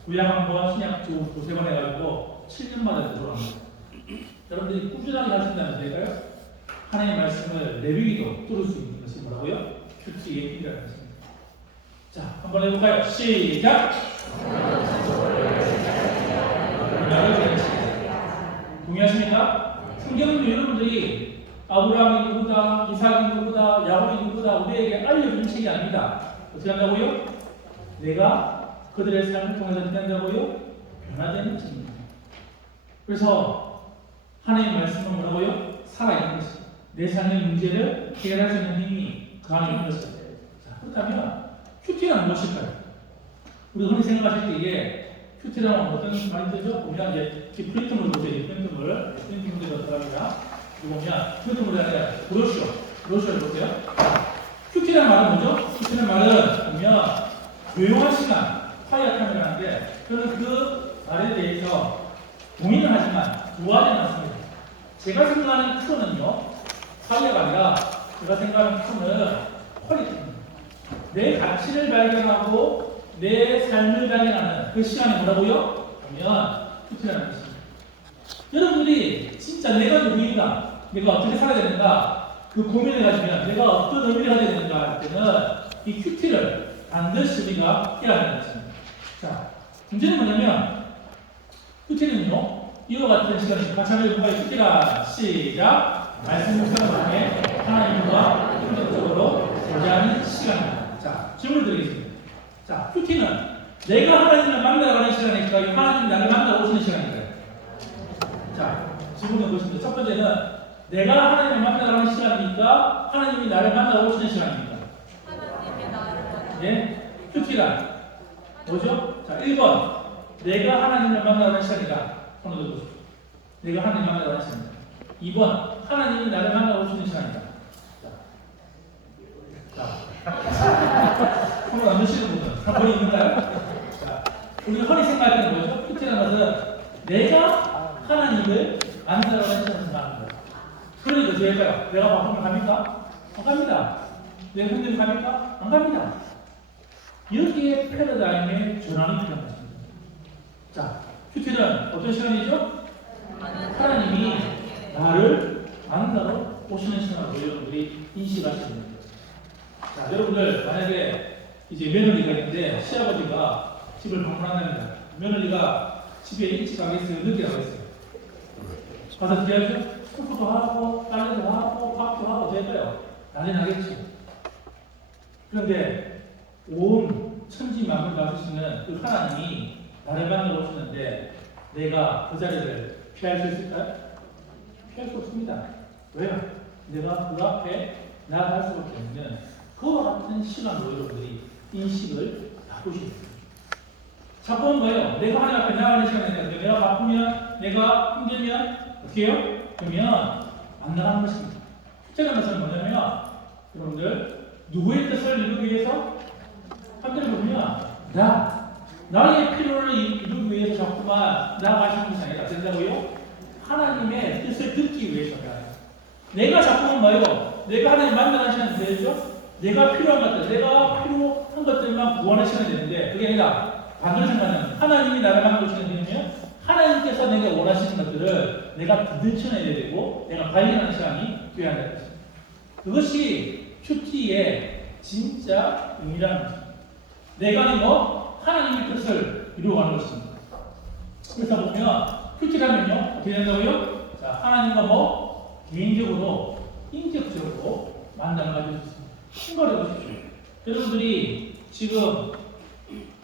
구약 한 번, 신약 두세 번 해가지고 7년마다 돌아갑니다. 여러분들이 꾸준하게 하신다면 될까요? 하나님의 말씀을 내비기도 뚫을 수 있는 것이 뭐라고요? 큐티의 힘이라는 것입니다. 자, 한번 해볼까요? 시작! 동의하십니까? 성경은 여러분들이 아브라함이 누구다, 이삭이 누구다, 야곱이 누구다 우리에게 알려준 책이 아닙니다. 어떻게 한다고요? 내가 그들의 삶을 통해서 어떻게 한다고요? 변화되는 책입니다. 그래서 하나님의 말씀은 뭐라고요? 살아있는 것입니다. 내 삶의 문제를 해결할 수 있는 힘이 그 안에 있는 것입니다. 자, 그렇다면 큐티란 무엇일까요? 우리 흔히 생각하실 때에 큐티라는 어떤 말이 들죠? 보면 이제 프린트물 보세요. 프린트물 들어갑니다. 이거 보면 프린트물이 아니라 브로셔를 보세요. 큐티라는 말은 뭐죠? 큐티라는 말은 보면 조용한 시간, 화이어타임이라는데 저는 그 말에 대해서 동의는 하지만 좋아하지는 않습니다. 제가 생각하는 큐는요, 화이어가 아니라 제가 생각하는 큐는 퀄리티입니다. 내 가치를 발견하고 내 삶을 발견하는 그 시간이 뭐라고요? 보면 큐티라는 것입니다. 여러분들이 진짜 내가 누구인가, 내가 어떻게 살아야 되는가, 그 고민을 가지면 내가 어떤 의미를 하게 되는가 할 때는 이 큐티를 반드시 우리가 해야 하는 것입니다. 자, 문제는 뭐냐면 큐티는요, 이와 같은 시간이 같이 한번 해볼까요? 큐티가 시작! 말씀 묵상을 통해 하나님과 인격적으로 교제하는 시간입니다. 자, 질문 드리겠습니다. 자, 큐티는 내가 하나님을 만나러 가는 시간일까요? 하나님이 나를 만나러 오시는 시간일까요? 자, 질문을 보시면 첫 번째는 내가 하나님을 만나러 가는 시간입니까? 하나님이 나를 만나러 오시는 시간입니까? 하나님이 나를 만나. 네? 큐티란 뭐죠? 자, 1번 내가 하나님을 만나러 가는 시간이다. 손을 들어보십시오. 내가 하나님을 만나러 가는 시간이다. 2번 하나님이 나를 만나러 오시는 시간이다. 자, 손을 안 드시는 분은 한 번이 있는가요? 자, 우리가 흔히 생각할 때는 뭐죠? 큐티라는 것은 내가 하나님을 만나러 가는 시간을 생각하는 거예요. 그러니까 어떻게 할까요? 내가 바쁘면 갑니까? 안 갑니다. 내가 힘들면 갑니까? 안 갑니다. 여기에 패러다임의 전환이 필요한 것입니다. 자, 큐티는 어떤 시간이죠? 하나님이 나를 만나러 오시는 시간으로 여러분들이 인식하시는 거예요. 자, 여러분들 만약에 이제 며느리가 있는데 시아버지가 집을 방문한답니다. 며느리가 집에 일찍 가겠어요? 늦게 가겠어요? 가서 어떻게 하죠? 스쿠도 하고 빨래도 하고 밥도 하고 될까요? 난리 나겠죠. 그런데 온 천지 만물 다스리시는 그 하나님이 나를 만나러 오시는데 내가 그 자리를 피할 수 있을까요? 피할 수 없습니다. 왜요? 내가 그 앞에 나아갈 수밖에 없는 그와 같은 시간으로 여러분들이 인식을 바꾸시는 거예요. 자꾸는 뭐예요? 내가 하나님 앞에 나가는 시간인데 내가 바쁘면, 내가 힘들면 어떻게 해요? 그러면 안 나가는 것입니다. 실제로 것은 뭐냐면 여러분들 누구의 뜻을 이루기 위해서 한대를 보면 나의 필요를 이루기 위해서 자꾸만 나아가시는 것이 아니라 된다고요? 하나님의 뜻을 듣기 위해서다. 내가 자꾸만 뭐예요? 내가 하나님 만나는 시간이 되죠? 내가 필요한 것들, 내가 필요한 것들만 구하는 시간이 되는데 그게 아니라 반대로 생각하면 하나님이 나를 만나는 시간이 되면 하나님께서 내가 원하시는 것들을 내가 부딪혀내야 되고 내가 발견하는 시간이 되어야 한다는 것입니다. 그것이 큐티의 진짜 의미라는 것입니다. 내가 하나님의 뜻을 이루어가는 것입니다. 그래서 보면 큐티라면요 어떻게 된다고요? 자, 하나님과 개인적으로 인격적으로 만남을 가질 수 있습니다. 신발해 보십시오. 여러분들이 지금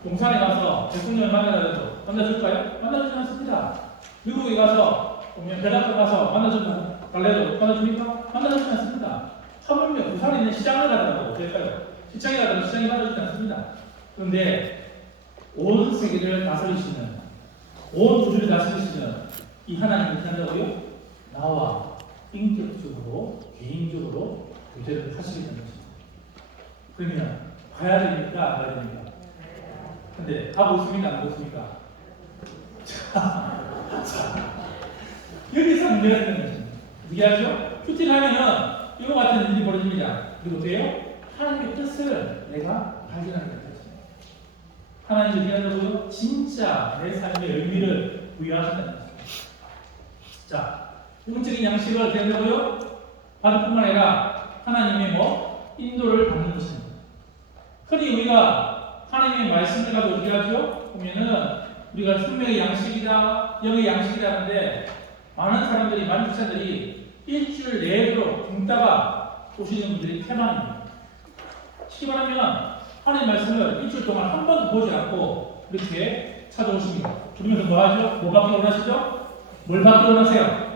동산에 가서 대통령을 만나더라도 만나줄까요? 만나주지 않습니다. 미국에 가서 보면 대학교 가서 달래도 만나줍니까? 만나주지 않습니다. 하물며 부산에 있는 시장을 가더라도 될까요? 시장에 가더라도 시장이 만나주지 않습니다. 그런데 온 세계를 다스리시는, 온 우주를 다스리시는 이 하나님이 한다고요? 나와 인격적으로, 개인적으로 교제를 하시겠다는 것입니다. 그러면 가야 됩니까? 안 가야 됩니까? 근데 가고 있습니까? 안 가고 있습니까? 자, 여기서 문제가 있는 것입니다. 어떻게 하죠? 큐티를 하면은 이거 같은 일이 벌어집니다. 그리고 어때요? 하나님의 뜻을 내가 발견하게 됩니다. 하나님을 위한다고요? 진짜 내 삶의 의미를 부여하신다는 것입니다. 자, 영적인 양식을 대한다고요? 받을 뿐만 아니라 하나님의 인도를 받는 것입니다. 흔히 우리가 하나님의 말씀을 가지고 어떻게 하죠? 보면은 우리가 생명의 양식이다, 영의 양식이다 하는데 많은 사람들이, 많은 크리스천들이 일주일 내도록 굶다가 오시는 분들이 태반입니다. 쉽게 말하면 하나님 말씀을 일주일 동안 한 번도 보지 않고 이렇게 찾아오십니다. 그러면서 뭐 하죠? 뭐 받기 원하시죠? 뭘 받기 원하세요?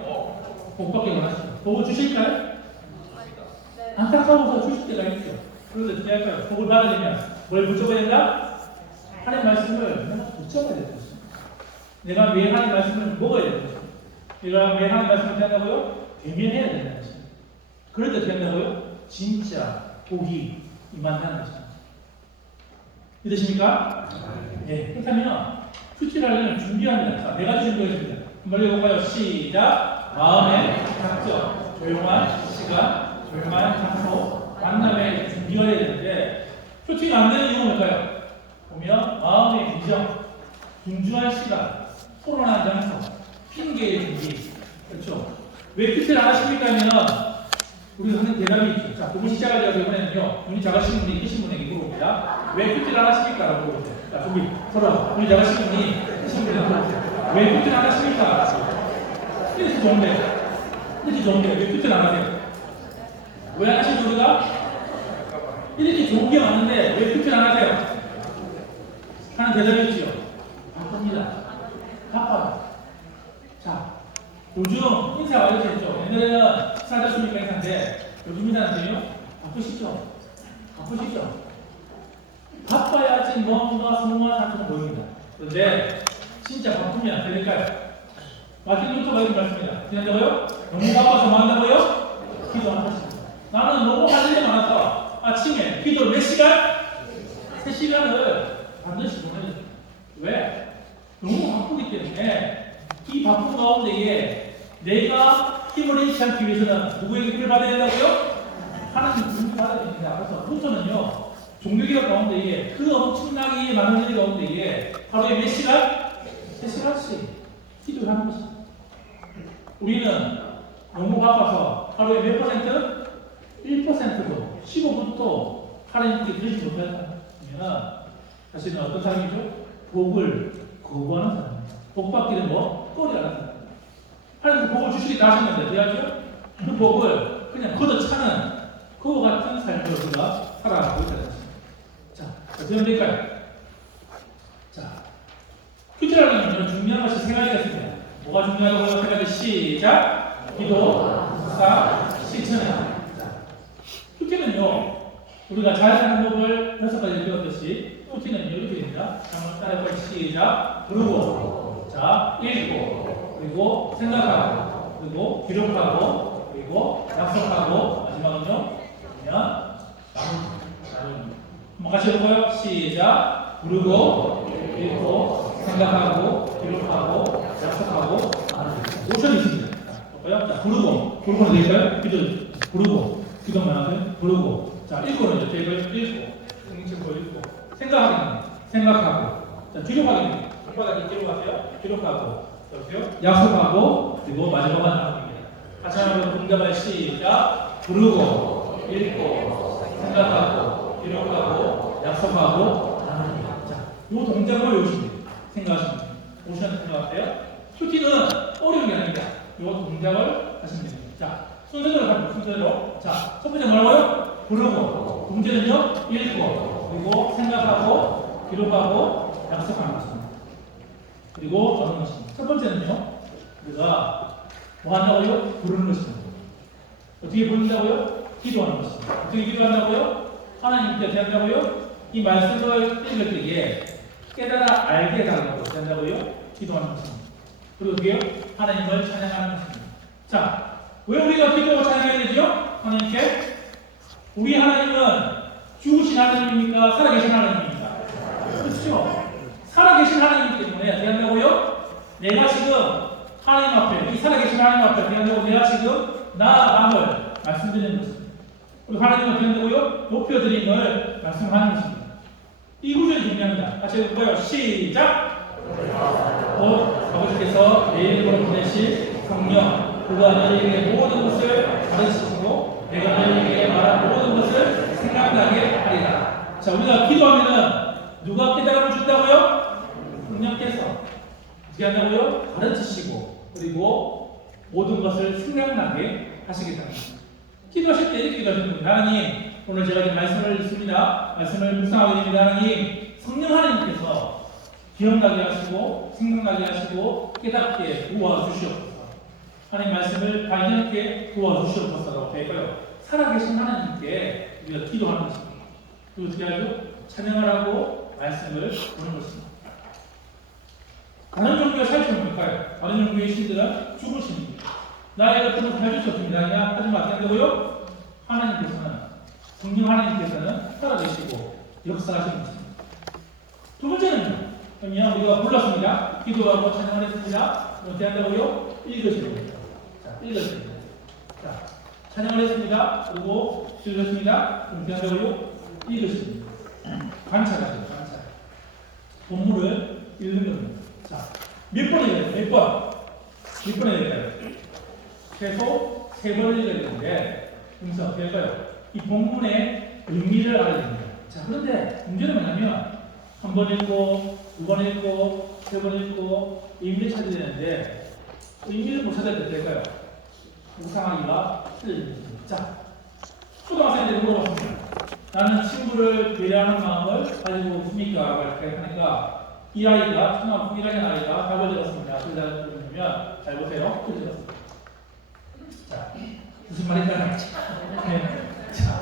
복 받기 원하시죠? 복을 주실까요? 안타까워서 주실 때가 있죠. 그런데 어떻게 할까요? 복을 받으려면 뭘 붙잡아야 된다? 하나님 말씀을 내가 붙잡아야 될 것입니다. 내가 매일 하나님 말씀을 먹어야 될 것입니다. 내가 매일 하나님 말씀을 한다고요? 대면해야 된다는 것입니다. 그럴 때 어떻게 한다고요? 진짜 복이 임한다는 것입니다. 믿으십니까? 네. 그렇다면 큐티를 하려면 준비합니다. 자, 네 가지 준비하겠습니다. 한번 읽어볼까요? 시작! 마음의 작정, 조용한 시간, 조용한 장소, 만남의 준비가 해야 되는데 큐티가 안 되는 이유는 뭘까요? 보면 마음의 비정, 분주한 시간, 토론한 장소, 핑계의 준비. 그렇죠? 왜 큐티를 안 하십니까? 하면 우리가 하는 대답이 있죠. 자, 그분 시작하려고 이번에는요, 눈이 작으신 분이 크신 분에게 물어봅니다. 왜 큐티를 안 하십니까? 라고 물어보세요. 자, 준비. 서로 눈이 작으신 분이 크신 분에게 물어보세요. 왜 큐티를 안 하십니까? 이렇게 좋은데. 이렇게 좋은데 왜 큐티를 안 하세요? 왜 안 하시죠, 우리가? 이렇게 좋은 게 많은데 왜 큐티를 안 하세요? 하는 대답이 있죠. 바쁩니다. 바빠요. 자, 요즘 인사가 어려졌죠. 옛날에는 사자수니까 인사인데 요즘 인사는요 바쁘시죠? 바쁘시죠? 바빠야지 뭔가 성공한 사람들은 보입니다. 그런데 진짜 바쁘면 안 될까요? 마틴 루터가 이런 말씀입니다. 지난다고요? 너무 바빠서 뭐 한다고요? 기도 안 하십니다. 나는 너무 할 일이 많아서 아침에 기도 몇 시간? 3시간을 반드시 보내야 됩니다. 왜? 너무 바쁘기 때문에 이 바쁜 가운데에 내가 힘을 잃지 않기 위해서는 누구에게 힘을 받아야 된다고요? 하나님 힘을 받아야 됩니다. 그래서 루터는요 종교기관 가운데에 그 엄청나게 많은 일 가운데에 하루에 몇 시간? 3시간씩 기도를 하는 것입니다. 우리는 너무 바빠서 하루에 몇 퍼센트? 1%도 15분도 하나님께 드리지 못한다면 사실은 어떤 사람이죠? 복을 거부하는 사람입니다. 복 받기는 꺼리하는 사람입니다. 하나님께서 복을 주시기 다 하셨는데 돼야죠? 그 복을 그냥 걷어차는 그와 같은 삶을 우리가 살아가고 있다는 것입니다. 자, 어떻게 하면 될까요? 자, 큐티라는 중요한 것이 3가지가 있습니다. 뭐가 중요하다고요? 3가지 시작! 기도, 묵상, 실천입니다. 큐티는요, 우리가 잘 사는 법을 6가지 배웠듯이 큐티는 이렇게 됩니다. 한번 따라해볼까요? 시작! 부르고, 자, 읽고, 그리고 생각하고, 그리고 기록하고, 그리고 약속하고, 마지막은요, 그러면 나누기. 한번 같이 해볼까요? 시작! 부르고, 읽고, 생각하고, 기록하고, 약속하고, 나누기. 5천이 있습니다. 볼까요? 자, 부르고는 될까요? 기도, 부르고, 기도만 하세요. 부르고, 자, 읽고는 이제 책을 읽고, 성경책을 읽고, 생각하고, 자, 기록하겠습니다. 손바닥에 기록하세요. 기록하고, 여보세요? 약속하고, 그리고 마지막은 나눕니다. 같이 한번 동작을 시작. 부르고, 읽고, 생각하고, 기록하고, 약속하고, 나눕니다. 자, 이 동작을 외우십니다. 생각하십니다. 오시는 생각하세요. 큐티는 어려운 게 아닙니다. 이 동작을 하시면 됩니다. 자, 순서대로 갑니다. 순서대로. 자, 첫 번째 뭐라고요? 부르고, 동제는요, 읽고, 그리고 생각하고, 기록하고, 약속하는 것입니다. 그리고 적는 것입니다. 첫 번째는요, 우리가 뭐 한다고요? 부르는 것입니다. 어떻게 부른다고요? 기도하는 것입니다. 어떻게 기도한다고요? 하나님께 대한다고요? 이 말씀을 읽을 때에 깨달아 알게 해달라고 된다고요? 기도하는 것입니다. 그리고 어떻게 해요? 하나님을 찬양하는 것입니다. 자, 왜 우리가 기도하고 찬양해야 되죠? 하나님께? 우리 하나님은 죽으신 하나님입니까? 살아계신 하나님입니까? 그렇죠? 살아계신 하나님이기 때문에 대한다고요? 내가 지금 하나님 앞에, 이 살아계신 하나님 앞에 대한다고 내가 지금 나 남을 말씀드리는 것입니다. 우리 하나님은 어떻게 한다고요? 높여드림을 말씀하는 것입니다. 이 구절이 중요합니다. 같이 해볼까요? 시작! 아버지께서 내 이름으로 보내실 성령, 그가 너희에게 모든 것을 가르치시고 내가 너희에게 말한 모든 것을 생각나게 하리라. 자, 우리가 기도하면은 누가 깨달음을 준다고요? 성령께서 어떻게 한다고요? 가르치시고 그리고 모든 것을 생각나게 하시겠다는 것입니다. 기도하실 때 이렇게 기도하시는 겁니다. 하나님, 오늘 제가 지금 말씀을 읽습니다. 말씀을 묵상하게 됩니다. 하나님, 성령 하나님께서 기억나게 하시고 생각나게 하시고 깨닫게 도와주시옵소서. 하나님 말씀을 발견하게 도와주시옵소서라고 되어요. 살아계신 하나님께 우리가 기도하는 것입니다. 그리고 어떻게 하죠? 찬양을 하고 말씀을 보는 것입니다. 다른 종교가 살지 못할까요? 다른 종교의 신들은 죽으십니다. 나의 같은 것을 해줄 수 없습니다. 그냥 하지 마세요. 하나님께서는, 성령 하나님께서는 살아계시고 역사하시는 것입니다. 두 번째는 그냥 우리가 불렀습니다. 기도하고 찬양을 했습니다. 어떻게 한다고요? 읽으시는 겁니다. 자, 읽으시는 겁니다. 자, 찬양을 했습니다. 그리고 읽었습니다. 어떻게 한다고요? 읽으시는 겁니다. 관찰하세요. 관찰. 본문을 읽는 겁니다. 자, 몇 번 읽어요? 몇 번? 몇 번 읽을까요? 최소 3번 읽어야 되는데, 그래서 어떻게 할까요? 이 본문의 의미를 알아야 됩니다. 자, 그런데 문제는 뭐냐면, 1번 읽고, 2번 읽고, 3번 읽고, 의미를 찾아야 되는데, 의미를 못 찾아야 될까요? 묵상하기가 틀립니다. 자, 초등학생들이 물어봤습니다. 나는 친구를 배려하는 마음을 가지고 있습니까? 이렇게 하니까, 이 아이가, 초등학교 1학년 아이가 답을 적었습니다. 그 답을 보면, 잘 보세요. 그 적었습니다. 자, 무슨 말인가요? 네. 자,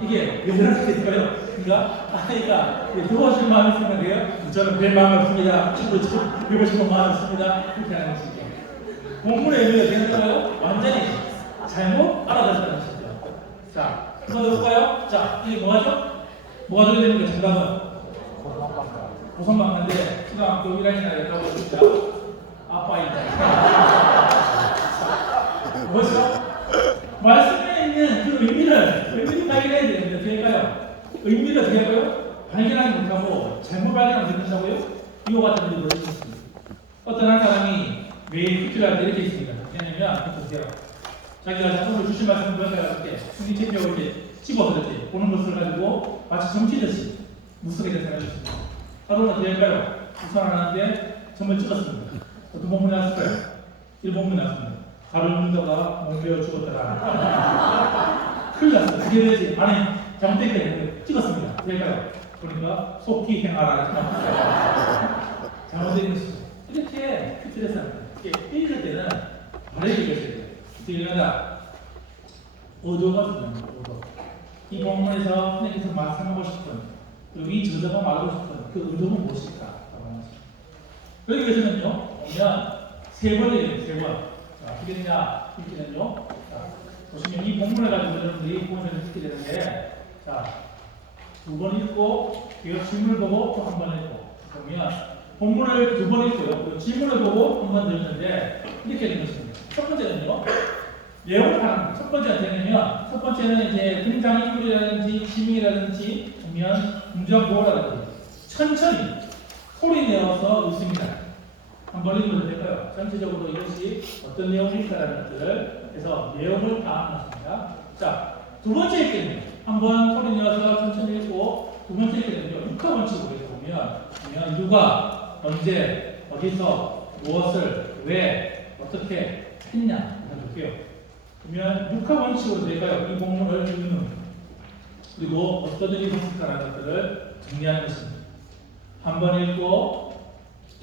이게 왜 그렇게 될까요? 그러니까 아이가 도와줄 마음이 생각해요. 저는 별 마음이 없습니다. 친구 배우고 싶은 마음이 없습니다. 그렇게 하는 것이죠. 본문의 의미가 되는가요? 완전히 잘못 알아들었다는 것이죠. 자, 한번 해볼까요? 자, 이게 뭐하죠? 뭐가 들어야 되는 거예요? 정답은 고성방인데 초등학교 1학년에 가고 있습니다. 아빠입니다. 뭐죠? 말씀에 있는 그 의미를 발견해야 되는데 어떻게 할까요? 의미를 어떻게 할까요? 발견하지 못하고 잘못 발견하면 된다고요? 이와 같은 일이 벌어졌습니다. 어떤 한 사람이 매일 퀴즈를 할 때 이렇게 있습니다. 왜냐면 보세요. 자기가 오늘 주신 말씀을 그런다고 할때 성경책벽을 이렇게 집어서 이렇게 보는 것을 가지고 마치 정치듯이 무속에 대해서 하루는 어떻게 할까요? 우선 하는데 점을 찍었습니다. 어떤 본문이 나왔을까요? 1본문이 나왔습니다. 가룟도가 몽베어 죽었더라. 큰일 났어요. 그게 되지. 아니, 잘못된 게 찍었습니다. 그러니까요. 그러니까 속기 행하라. 잘못된 것이죠. 이렇게 퀴즈를 했습니다. 읽을 때는 바르게 읽으셔야 돼요. 어떻게 읽는다? 어조가 중요합니다. 어조. 이 본문에서 하나님께서 말씀하고 싶은, 그리고 이 저자가 말하고 싶은 그 의도는 무엇일까? 그러기 위해서는요, 보면 3번 읽어요. 3번. 자, 어떻게 되냐? 읽기는요. 자, 보시면 이 본문을 가지고 여러분들이 본문을 읽게 되는데, 자, 2번 읽고, 이거 질문을 보고 또 1번 읽고, 그러면 본문을 2번 읽고요. 그리고 질문을 보고 1번 읽는데, 이렇게 되는 것입니다. 첫 번째는요, 내용을 파는 거예요. 첫 번째는 되냐면, 첫 번째는 이제 등장인물이라든지 지명이라든지, 보면 금전보호라든지, 천천히 소리 내어서 읽습니다. 한번 읽어도 될까요? 전체적으로 이것이 어떤 내용일까라는 것들을 해서 내용을 파악하는 것입니다. 자, 두 번째 읽기는 한번 소리 내어서 천천히 읽고, 두 번째 읽기는요, 육하 원칙으로 보면 누가, 언제, 어디서, 무엇을, 왜, 어떻게 했냐 해볼게요. 그러면 육하 원칙으로 될까요? 이 본문을 읽는 겁니다. 그리고 어떤 일이 있을까라는 것들을 정리하는 것입니다. 한 번 읽고,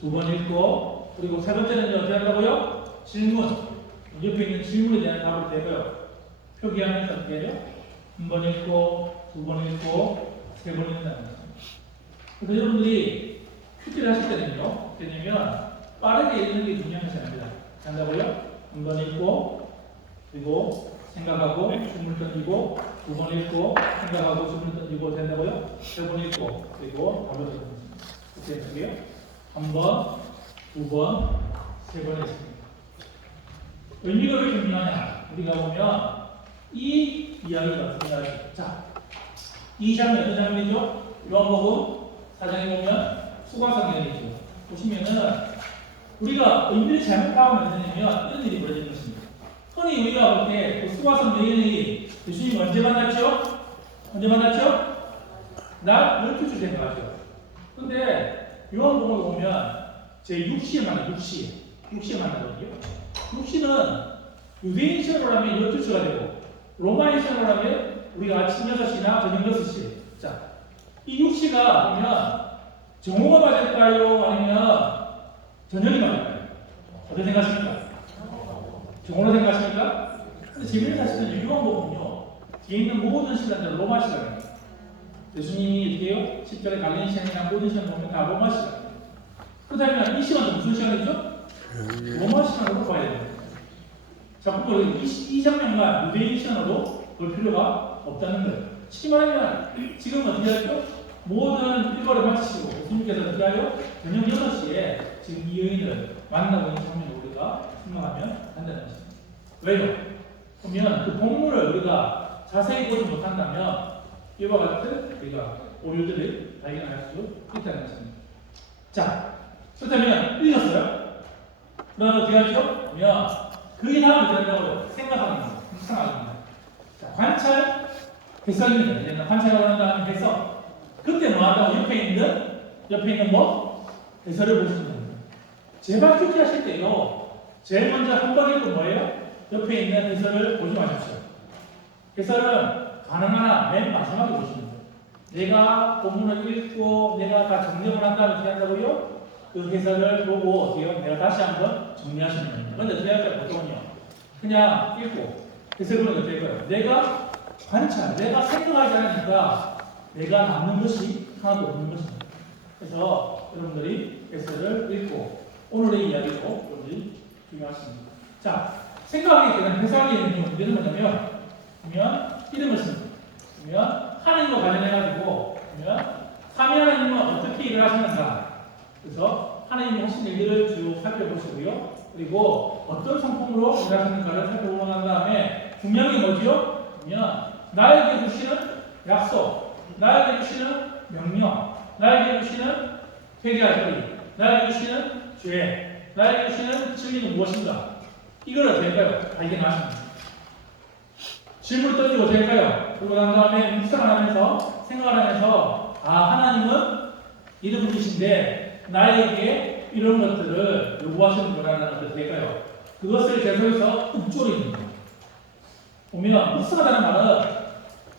2번 읽고, 그리고 세 번째는 어떻게 한다고요? 질문. 옆에 있는 질문에 대한 답을 대고요. 표기하면서 어떻게 해요? 한 번 읽고, 2번 읽고, 3번 읽는다는 것입니다. 그래서 여러분들이 퀴즈를 하실 때는요, 되냐면 빠르게 읽는 게 중요한 것이 아닙니다. 한다고요? 한 번 읽고, 그리고 생각하고, 질문 던지고, 2번 읽고, 생각하고, 질문 던지고 된다고요? 3번 읽고, 그리고 답을 던집니다. 어떻게 했어요? 한 번, 2번, 3번 했습니다. 의미가 왜 중요하냐? 우리가 보면 이 이야기가 중요하죠. 자, 이 장면 어떤 장면이죠? 요한복음 4장에 보면 수가성경이죠. 보시면은 우리가 의미를 잘못 파악하면 되냐면 이런 일이 벌어지는 것입니다. 흔히 우리가 볼 때 그 수가성 여인이 예수님 언제 만났죠? 언제 만났죠? 날 12주 생각하죠. 근데 요한복음을 보면 제 6시에 만나요. 6시에 만나거든요. 6시는 유대인 시간으로 하면 12주가 되고 로마인 시간으로 하면 우리가 아침 6시나 저녁 6시. 자, 이 6시가 보면 정오가 맞을까요? 아니면 저녁이 맞을까요? 어떻게 생각하십니까? 정오로 생각하십니까? 근데 재미있는 사실은 요한복음은요, 뒤에 있는 모든 시간들은 로마 시간이에요. 예수님이 이렇게요, 10절에 갈릴리 시간이나 모든 시간 보면 다 로마 시간이에요. 그렇다면 이 시간은 무슨 시간이죠? 로마 시간으로 봐야 됩니다. 자꾸 이 장면만 유대인 시간으로 볼 필요가 없다는 거예요. 쉽게 말하면 지금 어떻게 하죠? 모든 일과를 마치시고 예수님께서 어떻게 하요? 저녁 6시에 지금 이 여인을 만나고 있는 장면을 우리가 생각하면 한다는 것입니다. 왜요? 그러면 그 본문을 우리가 자세히 보지 못한다면 이와 같은 우리가 오류들을 발견할 수 있다는 것입니다. 자, 그렇다면 읽었어요? 그러면 어떻게 하죠? 그러면 그 다음에 된다고 생각하는 거예요. 묵상하는 거예요. 자, 관찰, 해석입니다. 이제 관찰하고 난 다음에 해석. 그때 뭐 한다고 옆에 있는 뭐? 해설을 보시는 거예요. 제발 듣기 하실 때요. 제일 먼저 한 번 읽고 뭐예요? 옆에 있는 해설을 보지 마십시오. 해설은 가능한 한 맨 마지막에 보시는 거예요. 내가 본문을 읽고 내가 다 정리를 한 다음에 어떻게 한다고요? 그 해설을 보고 어떻게 내가 다시 한번 정리하시는 거예요. 그런데 어떻게 할까요? 보통은요. 그냥 읽고 해설을 보면 어떻게 할까요? 내가 관찰, 내가 생각하지 않으니까 내가 남는 것이 하나도 없는 것입니다. 그래서 여러분들이 해설을 읽고 오늘의 이야기도 여러분들이 중요하십니다. 자, 생각하기 때문에 해석하기 되는 문제는 뭐냐면 이런 것입니다. 그러면 하나님과 관련해가지고 그러면 삼위 하나님은 어떻게 일을 하시는가. 그래서 하나님이 하신 일들을 쭉 살펴보시고요. 그리고 어떤 성품으로 일하시는가를 살펴보고 난 다음에 중요한 게 뭐지요? 그러면 나에게 주시는 약속, 나에게 주시는 명령, 나에게 주시는 회개할 거리, 나에게 주시는 죄, 나에게 주시는 진리는 무엇인가? 이걸 어떻게 할까요? 발견하십니다. 질문을 던지고 어떻게 할까요? 그리고 난 다음에 묵상을 하면서 생각을 하면서 하나님은 이런 분이신데 나에게 이런 것들을 요구하시는 거라는 것을 어떻게 할까요? 그것을 계속해서 읊조리는 거예요. 보면 묵상하다는 말은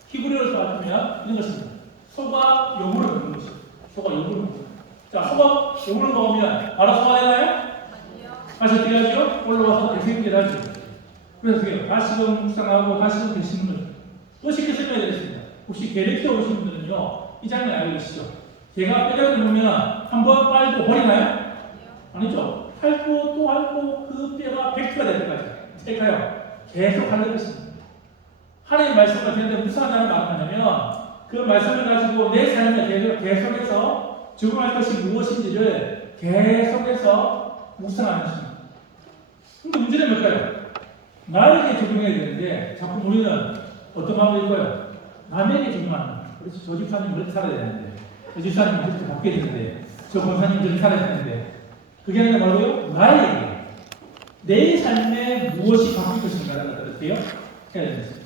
히브리어로 따지면 이런 것입니다. 소가 요구를 먹는 것이죠. 소가 요구를 먹는 거예요. 자, 소가 요구를 먹으면 바로 소가 되나요? 아니요. 다시 어떻게 하죠? 올라와서 대생기를 하죠. 그래서 어떻게 다시금 묵상하고 다시금 되시는 분들 또 쉽게 설명해드리겠습니다. 혹시 개를 키워보신 분들은요 이 장면 알고 계시죠? 개가 뼈다귀를 놓으면 한번 빨고 버리나요? 아니죠. 핥고 또 핥고 그 뼈가 100%가 될 때까지 될까요? 계속 핥는 것입니다. 하나님의 말씀을 듣는데 묵상한다는 말은 뭐냐면 그 말씀을 가지고 내 삶에 계속해서 적용할 것이 무엇인지를 계속해서 묵상하는 것입니다. 근데 문제는 뭘까요? 나에게 적용해야 되는데 자꾸 우리는 어떤 마음을 읽어요? 남에게 적용하는 거예요. 그래서 저 집사님 그렇게 살아야 되는데 저 집사님 그렇게 바뀌어야 되는데 저 권사님 그렇게 살아야 되는데 그게 아니라 뭐라고요? 나에게 내 삶에 무엇이 바뀔 것인가라는 것을 어떻게 해요? 해야 되겠습니다.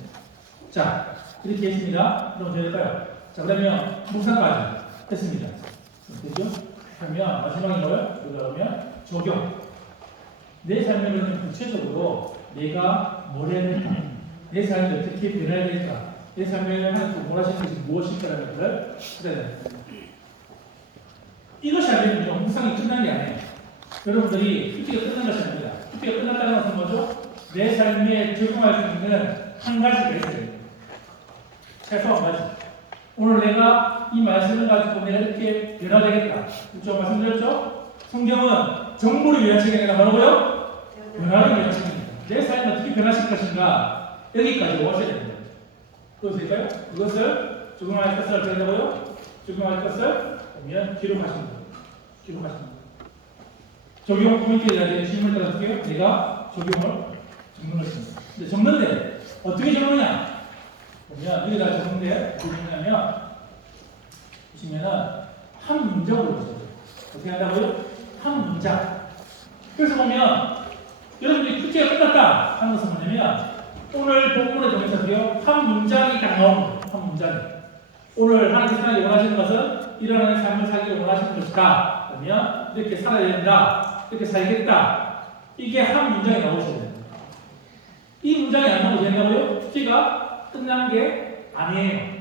자, 이렇게 했습니다. 그럼 어떻게 될까요? 자, 그러면 묵상까지 했습니다. 됐죠? 그러면 마지막에 뭐예요? 그러면 적용. 내 삶에 그러면 구체적으로 내가 뭘 해야 될까? 내 삶이 어떻게 변해야 될까? 내 삶에 하나님께서 원하시는 것이 무엇일까라는 것을 찾아야 됩니다. 이것이 아니면요, 묵상이 끝난 게 아니에요. 여러분들이 큐티가 끝난 것이 아닙니다. 큐티가 끝났다는 것은 뭐죠? 내 삶에 적용할 수 있는 한 가지가 있어요. 최소 한 가지. 오늘 내가 이 말씀을 가지고 내가 이렇게 변화되겠다. 그렇죠? 말씀드렸죠? 성경은 정보를 위한 책이 아니라 뭐라고요? 변화를 위한 책입니다. 내 삶을 어떻게 변화시킬 것인가 여기까지 오셔야 됩니다. 그것을 될까요? 그것을 적용할 것을 어떻게 되고요? 적용할 것을 보면 기록하시는 거예요. 기록하시는 거예요. 적용 포인트에 대한 질문을 어떻게 해요? 내가 적용을 적는 것입니다. 근데 적는데 어떻게 적용하냐? 보면 여기 다 적용돼. 어떻게 적용하냐면 보시면은 한 문장으로 보세요. 어떻게 한다고요? 한 문장. 그래서 보면 여러분들이 숙제가 끝났다 하는 것은 뭐냐면 오늘 본문에 보면서요 한 문장이 딱 나오는 거예요. 한 문장이. 오늘 하나님 살기 원하시는 것은 일어나는 삶을 살기를 원하시는 것이다. 그러면 이렇게 살아야 된다. 이렇게 살겠다. 이게 한 문장이 나오셔야 돼요. 이 문장이 안 나오면 된다고요? 숙제가 끝난 게 아니에요.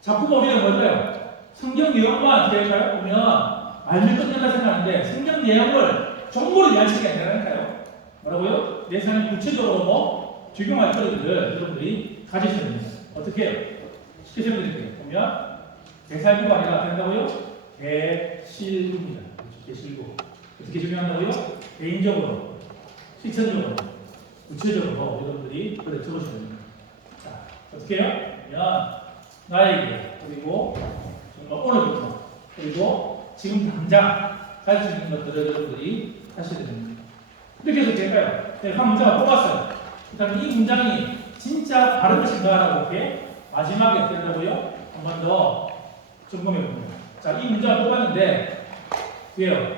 자꾸 우리가 뭘까요? 성경 내용만 어떻게 할까요? 보면 알면 끝난다 생각하는데 성경 내용을 전부를 이해하시는 게 아니라니까요. 뭐라고요? 내 삶에 구체적으로 뭐 적용할 거리들을 여러분들이 가지셔야 됩니다. 어떻게 해요? 쉽게 설명드릴게요. 보면 대살구가 아니라 된다고요? 대실구입니다. 대실구. 어떻게 적용한다고요? 개인적으로, 실천적으로, 구체적으로 여러분들이 그래 적으셔야 됩니다. 자, 어떻게 해요? 그러면 나에게 그리고 정말 오늘부터 그리고 지금 당장 할 수 있는 것들을 여러분들이 하셔야 됩니다. 이렇게 해서 될까요? 네, 한 문장을 뽑았어요. 그 다음에 이 문장이 진짜 바른 것인가라고 이렇게 마지막에 어떻게 한다고요? 한 번 더 점검해 봅니다. 자, 이 문장을 뽑았는데 왜요?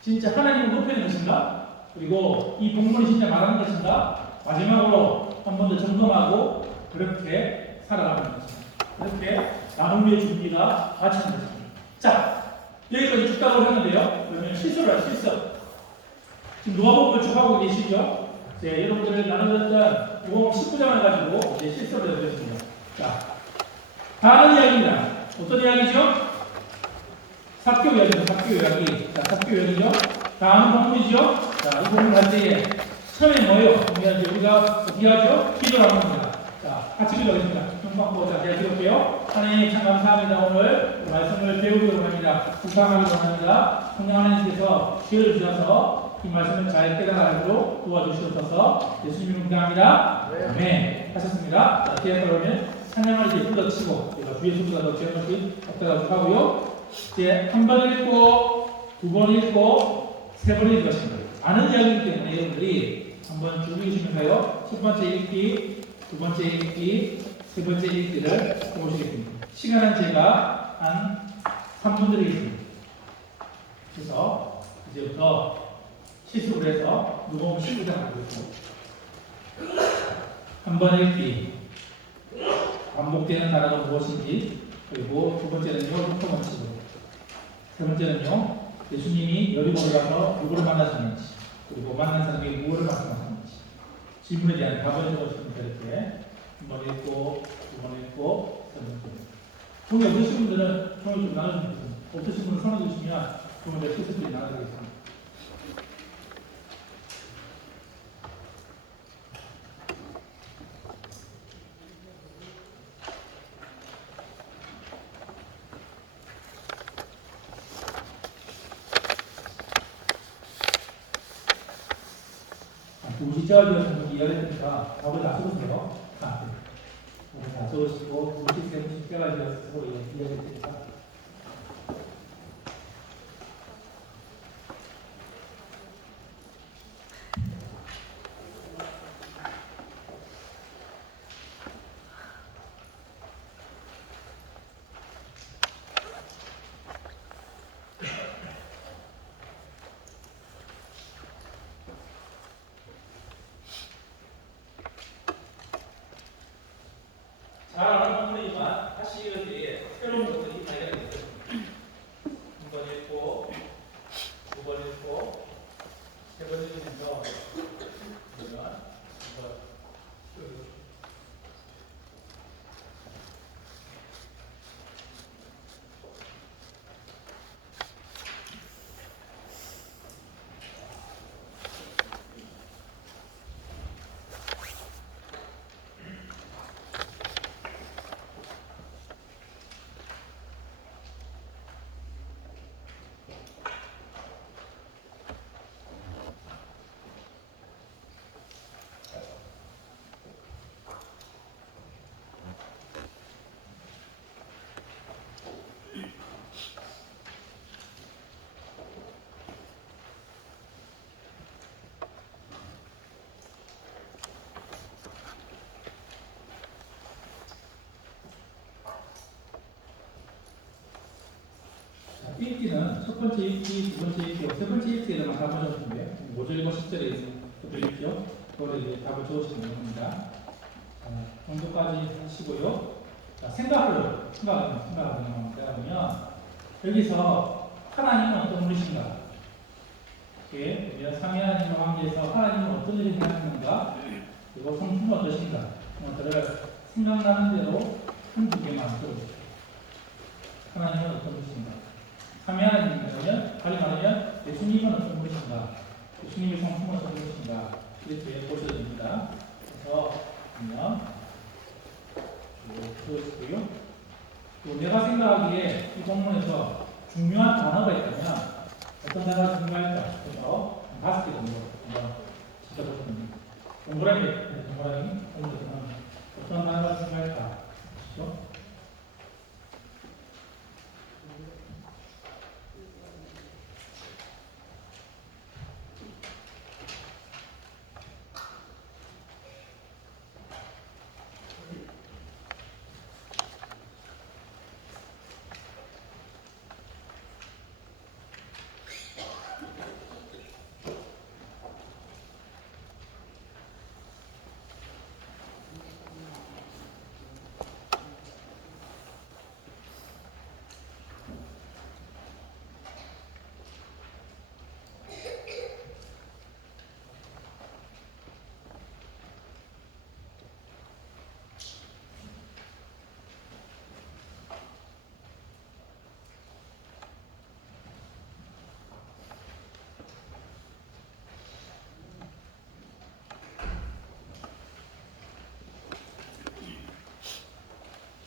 진짜 하나님을 높이는 것인가? 그리고 이 본문이 진짜 말하는 것인가? 마지막으로 한 번 더 점검하고 그렇게 살아가는 것입니다. 이렇게 나눔의 준비가 마치는 것입니다. 자, 여기까지 축다고 했는데요. 그러면 실수를 할 수 있어. 지금 누가복음을 쭉 하고 계시죠? 네, 여러분들 나누었던 누가복음 19장을 가지고 이제 실수를 해드렸습니다. 자, 다른 이야기입니다. 어떤 이야기죠? 사교 이야기죠. 사교 이야기. 자, 사교 이야기죠. 다음 본문이죠. 자, 이 본문 할 때에 처음에 뭐예요? 보면 이제 우리가 어떻게 하죠? 기도를 합니다. 자, 같이 기도하겠습니다. 중방고 자, 제가 기도할게요. 하나님 참 감사합니다. 오늘 말씀을 배우기로 합니다. 국방하기로 합니다. 성령 하나님께서 기회를 주셔서 이 말씀을 잘 깨달아가지고 도와주시옵소서. 예수님을 감사합니다. 네. 하셨습니다. 자, 뒤에 그러면 찬양을 이제 불러치고 제가 주의 순서가 더 제한없이 없다고 하고요. 이제 한 번 읽고 두 번 읽고 세 번 읽을 것입니다. 아는 이야기이기 때문에 여러분들이 한번 쭉 읽으시면서요. 첫 번째 읽기, 두 번째 읽기, 세 번째 읽기를 해보시겠습니다. 시간은 제가 한 3분 드리겠습니다. 그래서 이제부터 실습을 해서 누구보면 19장 하고 있고 한 번 읽기, 반복되는 단어가 무엇인지, 그리고 두 번째는요, 흉터원칙으로, 세 번째는요, 예수님이 여리고를 가서 누구를 만나셨는지, 그리고 만난 사람에게 무엇을 말씀하셨는지, 질문에 대한 답을 적어주시면 이렇게 한 번 읽고, 두 번 읽고, 세 번 읽고. 종이 없으신 분들은 종이 좀 나눠주면 됩니다. 없으신 분은 손을 주시면 종이를 실습들이 나눠드리겠습니다. 우시자리에서 이야기를 했으니까 답을 다 써보세요. 답을 다 써보시고 우시 세 분씩 깨가지고 이야기를 했으니까 잘 아는 부분이지만 다시 이렇게 새로운 것들이 발견 첫 번째 읽기, 두 번째 읽기, 세 번째 읽기에만 답을 적었는데 5절과 10절에 있죠. 그거를 이제 답을 적으시면 됩니다. 자, 정도까지 하시고요. 자, 생각을 해보면 여기서 하나님은 어떤 분이신가? 이게 우리가 삼위 하나님과 관계에서 하나님은 어떤 일을 하시는가? 그리고 성품은 어떠신가? 그것들을 생각나는 대로 한두 개만 들어보십시오. 하나님은 어떤 분이신가? 삼위 하나님이라면, 다시 말하면 예수님은 어떤 분이신가? 예수님의 성품은 어떤 분이신가? 이렇게 보셔야 됩니다. 그래서 보면 보여주고요. 또 내가 생각하기에 이 본문에서 중요한 단어가 있다면 어떤 단어가 중요할까? 그래서 5개 정도 한번 지켜보겠습니다. 동그라미 어떤 단어가 중요할까? 그렇죠?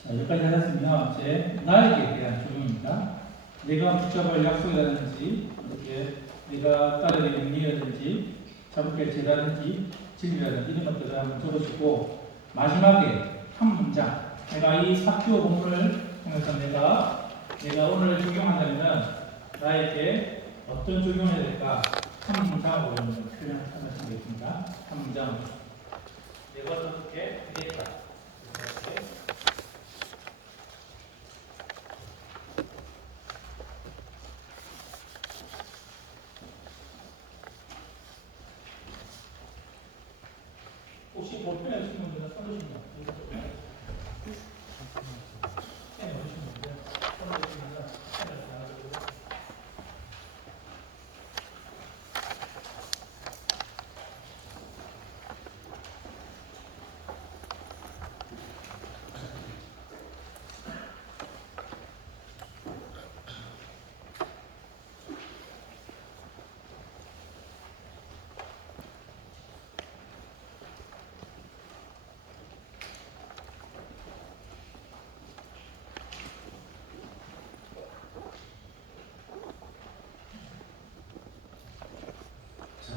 자, 여기까지 하셨으면 이제 나에게 대한 적용입니다. 내가 붙잡을 약속이라든지 이렇게 내가 따르게 명령이라든지 잡을 제라든지 진리라든지 이런 것들을 한번 적어주고 마지막에 한 문장 내가 이 사표 본문을 통해서 내가 오늘 적용한다면 나에게 어떤 적용을 해야 될까? 한 문장으로 표현하시면 되겠습니다. 한 문장 내가 어떻게 되겠다. 이렇게 혹시 볼펜 하시는 분들은 써주시면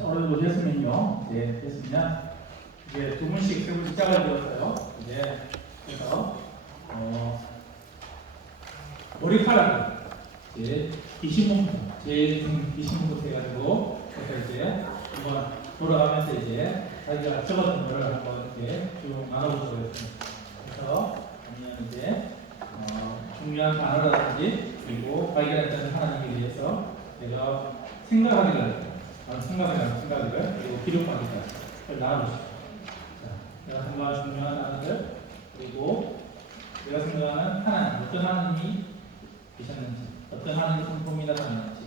어느 정도 됐으면요. 네, 됐으면 이제 두 분씩 세 분씩 짝을 지었어요. 이제 그래서 머리카락을 이제 기신문부터 제일 기신문부터 해가지고 그래서 이제 한번 돌아가면서 이제 자기가 적었던 거를 한번 이렇게 쭉 나눠보도록 하겠습니다. 그래서 아니면 이제 중요한 단어라든지 그리고 발견했던 하나님에 대해서 내가 생각하기를 그리고 기록하기를 나눠보십시오. 자, 내가 생각하는 중요한 단어들 그리고 내가 생각하는 하나님 어떤 하나님이 계셨는지 어떤 하나님의 성품이 나타났는지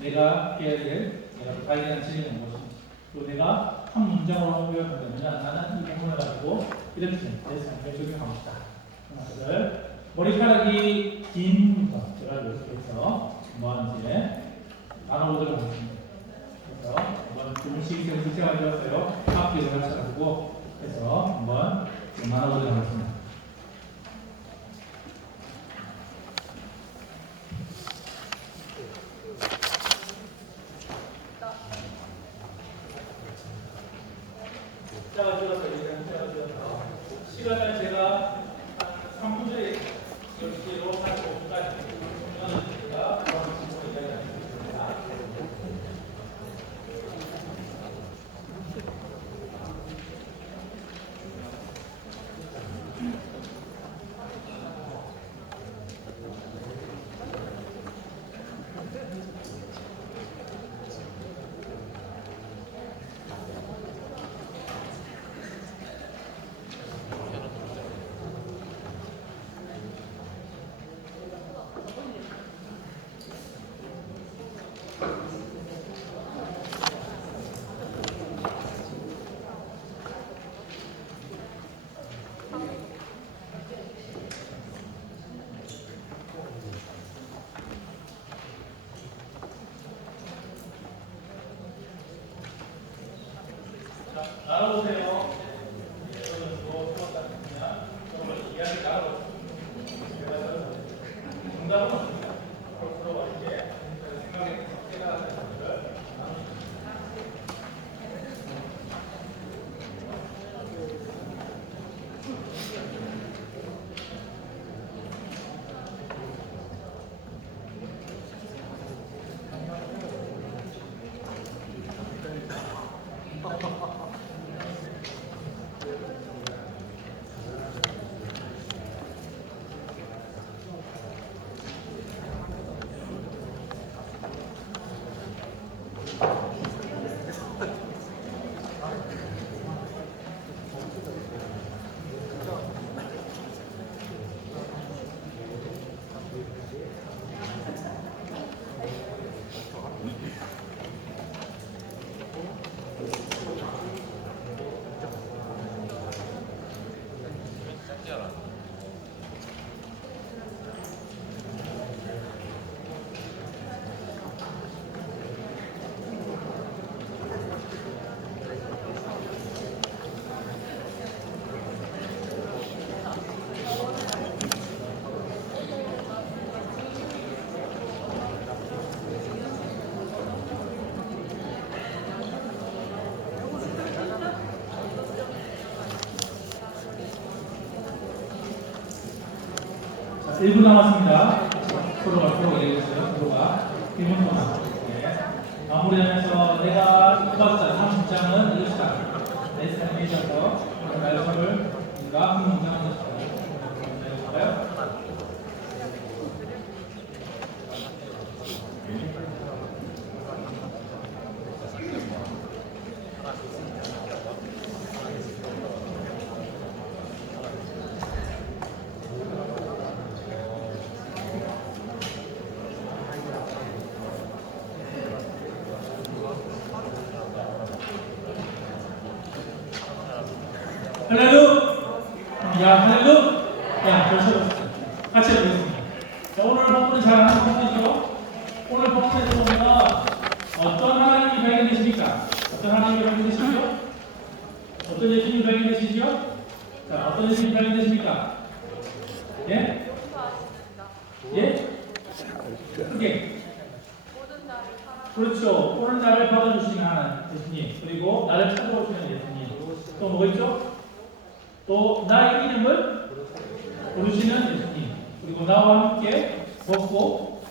내가 해야 될 내가 발견한 진리는 무엇인지 그리고 내가 한 문장으로 요약한다면 나는 이 부분을 가지고 이렇게 대상을 적용하고 싶다. 그것을 머리카락이 긴 부터 제가 이렇게 해서 한번 이제 나눠보도록 하겠습니다. 그래서 한번 두 분씩 세 분씩 제가 되었어요. 앞뒤로 합쳐가지고 해서 한번 나눠보도록 하겠습니다. 숫자가 줄어서 이제 숫자가 줄어서 시간을 제가 한 3분절에 10시로 45분까지 제가 바로 진행을 해야겠습니다. 나눠보세요. 여러분 뭐 수업 같으면 정말 이야기 나눠보세요. 정답은 서로 이제 생각에 깨달아야 되는 것을 자, 1분 남았습니다. 프로가 되고 있어요. 프로가 1분 동안. 네. 마무리하면서 내가 뽑았다 30장은 이것이다. 내 삶에 있어서 말씀을 우리가 한 문장 한 것이다. 네, 봐봐요. 할렐루야, 벌써 같이 해보겠습니다. 자, 오늘 본문은 잘 아는 본문이죠? 오늘 본문에서 보면 어떤 하나님이 발견되십니까? 어떤 하나님이 발견되시죠? 어떤 예수님이 발견되시죠? 자, 어떤 예수님이 발견되십니까? 예? 예? 크게. 그렇죠. 오늘 나를 받아주시는 하나님, 예수님. 그리고 나를 찾아오시는 예수님. 또 뭐가 있죠? 또 나의 이름을 부르시는 예수님. 그리고 나와 함께 먹고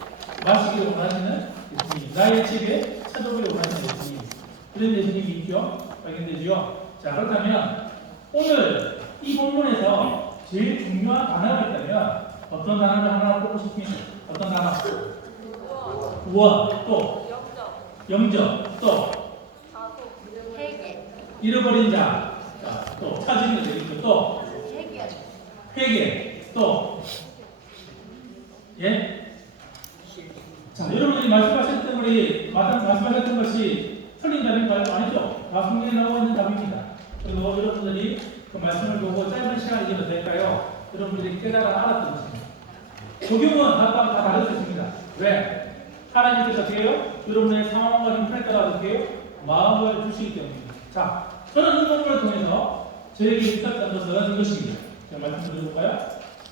마시기를 원하시는 예수님. 나의 집에 찾아오기를 원하시는 예수님. 그런 예수님이 있죠? 발견되죠? 자, 그렇다면 오늘 이 본문에서 제일 중요한 단어가 있다면 어떤 단어를 하나 뽑고 싶습니까? 어떤 단어? 구원. 또 영접. 또 잃어버린 자. 자, 또 찾은 것 있고 또 회개. 또 예? 자, 여러분들이 말씀하셨던 말씀하셨던 것이 틀린 답인가요? 아니죠. 다 성경에 나와 있는 답입니다. 그리고 여러분들이 그 말씀을 보고 짧은 시간이라도 될까요? 여러분들이 깨달아 알았던 것입니다. 적용은 아까 다 다를 수 있습니다. 왜? 하나님께서 어떻게 해요? 여러분의 상황과 형편에 따라 어떻게 해요? 마음을 주시기 때문입니다. 자, 저는 이 본문을 통해서 저에게 있었던 것은 이것입니다. 제가 말씀 드려볼까요?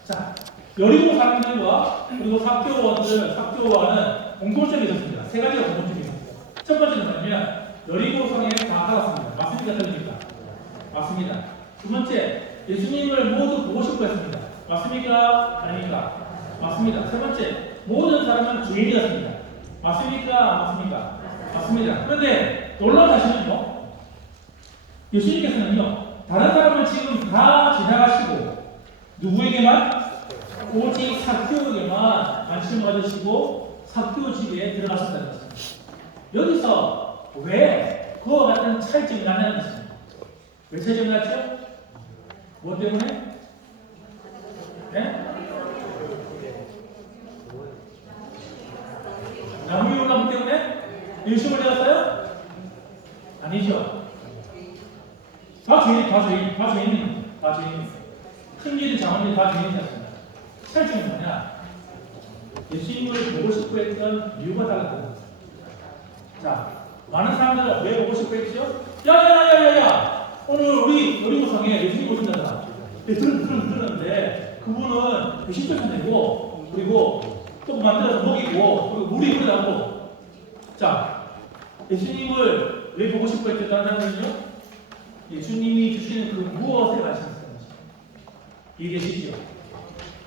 자, 여리고 사람들과 그리고 삭개오와는 공통점이 있었습니다. 세 가지가 공통점이 있었어요. 첫 번째는 뭐냐면 여리고 성에 다 살았습니다. 맞습니까? 틀립니까? 맞습니다. 두 번째, 예수님을 모두 보고 싶어 했습니다. 맞습니까? 아닙니까? 맞습니다. 세 번째, 모든 사람은 주인이었습니다. 맞습니까? 맞습니까? 맞습니다. 그런데 놀라운 사실은요, 예수님께서는요, 다른 사람을 지금 다 지나가시고 누구에게만? 오직 삭개오에게만 관심을 가지시고 삭개오 집에 들어가셨다는 것입니다. 여기서 왜 그와 같은 차이점이 나냐는 것입니다. 왜 차이점이 났죠? 뭐 때문에? 네? 나무에 올라오기 때문에? 열심을 내었어요? 아니죠. 다 죄인입니다. 큰 길이 장원이 다 죄인이었습니다. 차이점이 뭐냐? 예수님을 보고 싶어 했던 이유가 달랐던 자, 많은 사람들은 왜 보고 싶어 했죠? 야야야야야! 오늘 우리 어린구성에 예수님 오신다잖아. 들었는데 그분은 배신자 되고 그리고 또 만들어서 먹이고 그리고 물이 흐르다고. 자, 예수님을 왜 보고 싶어 했죠? 다른 사람은요? 예수님이 주시는 그 무엇에 관심 있어요? 이해되시죠?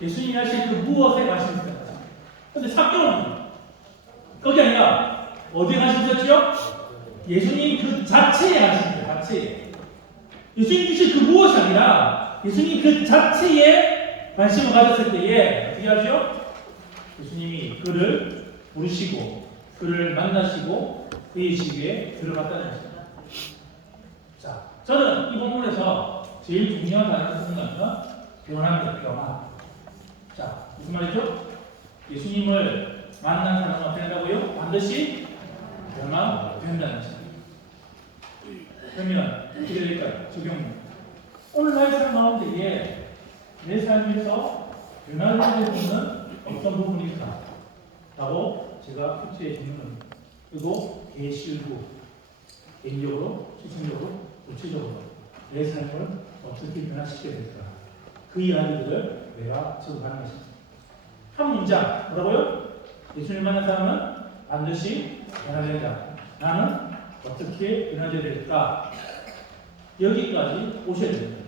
예수님이 하신 그 무엇에 관심 있어요? 근데 사교는 거기 아니라 어디에 관심 있었죠? 예수님 그 자체에 관심 있어요. 자체에. 예수님 주신 그 무엇이 아니라 예수님 그 자체에 관심을 가졌을 때에 어떻게 하죠? 예수님이 그를 부르시고 그를 만나시고 그의 집에 들어갔다는 것입니다. 자, 저는 이 본문에서 제일 중요한 단어를 쓰는 거는 변화입니다. 변화. 자, 무슨 말이죠? 예수님을 만난 사람은 어떻게 한다고요? 반드시 변화된다는 것입니다. 그러면 어떻게 될까요? 적용. 오늘 나의 삶 가운데에 내 삶에서 변화를 해야 되는 어떤 부분일까? 라고 제가 숙제에 적는 겁니다. 그리고 계시고 개인적으로, 시청적으로, 구체적으로 내 삶을 어떻게 변화시켜야 될까? 그 이야기들을 내가 적어가는 것입니다. 한 문장, 뭐라고요? 예수님을 만난 사람은 반드시 변화된다. 나는 어떻게 변화되어야 될까? 여기까지 오셔야 됩니다.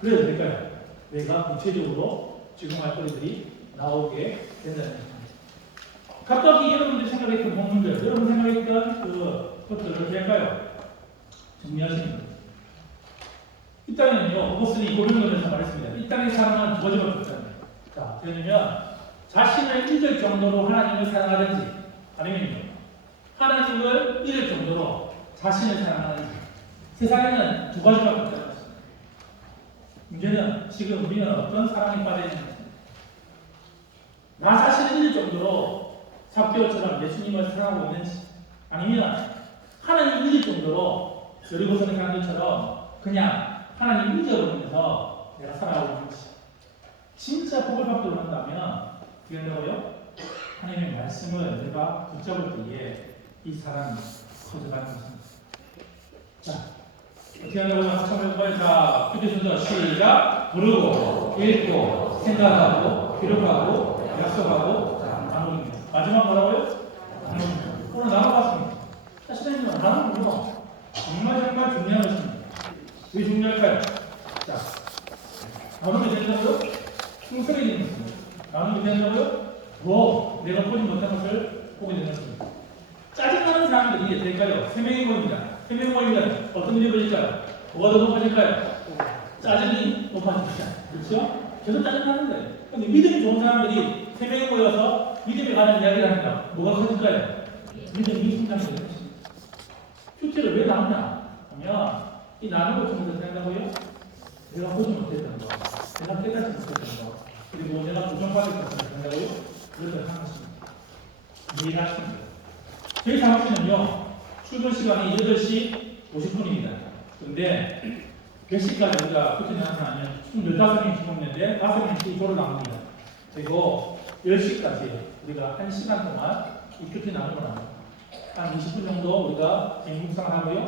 그래야 될까요? 내가 구체적으로 지금 할 거리들이 나오게 된다는 것입니다. 각각이 여러분들이 생각했던 본문들, 여러분 생각했던 것들을 될까요? 정리하시는 거예요. 이 땅에는요, 오고스틴이 고린도전에서 말했습니다. 이 땅의 사랑은 두 가지밖에 없잖아요. 자, 그러면 자신을 잊을 정도로 하나님을 사랑하든지, 아니면요, 하나님을 잃을 정도로 자신을 사랑하든지, 세상에는 두 가지밖에 없다는 것입니다. 문제는 지금 우리는 어떤 사랑에 빠져 있는 것입니다. 나 자신을 잃을 정도로 삭개오처럼 예수님을 사랑하고 있는지, 아니면 하나님 잃을 정도로 여리고성의 사람들처럼 그냥 하나님 잊어버리면서 내가 살아가고 있는지. 진짜 복을 받고 그런다면 어떻게 된다고요? 하나님의 말씀을 내가 붙잡을 때에 이 사랑이 커져가는 것입니다. 자, 어떻게 한다고요? 같이 한번 해볼까요? 자, 표제순서 시작! 부르고, 읽고, 생각하고, 기록하고, 약속하고, 자, 나눕니다. 마지막 뭐라고요? 나눕니다. 오늘 나눠봤습니다. 사실은 나누는군요. 정말 중요한 것입니다. 왜 중요할까요? 자, 나누면 된다고요? 충성해지는 것입니다. 나누면 된다고요? 더 내가 보지 못한 것을 보게 되는 것입니다. 짜증나는 사람들이 될까요? 세 명이 모입니다. 세 명이 모이면 어떤 일이 벌어질까요? 뭐가 더 높아질까요? 짜증이 높아집니다. 그렇죠? 계속 짜증나는 거예요. 근데 믿음이 좋은 사람들이 세 명이 모여서 믿음에 관한 이야기를 합니다. 뭐가 커질까요? 믿음이 성장되는 것입니다. 큐티를 왜 나누냐 하면 이 나누고 좀 된다고요? 내가 보지 못했던 거, 내가 깨닫지 못했던 거, 그리고 내가 부정받을 것을 된다고요? 그것을 하는 것입니다. 매일 하십니다. 저희 사무실은요, 출근 시간이 8시 50분입니다. 그런데 몇 시까지 우리가 큐티 나누면 총 15명이 죽었는데 5명씩 조를 나눕니다. 그리고 10시까지 우리가 1시간 동안 이 큐티 나누고 나눕니다. 한 20분 정도 우리가 개인묵상을 하고요.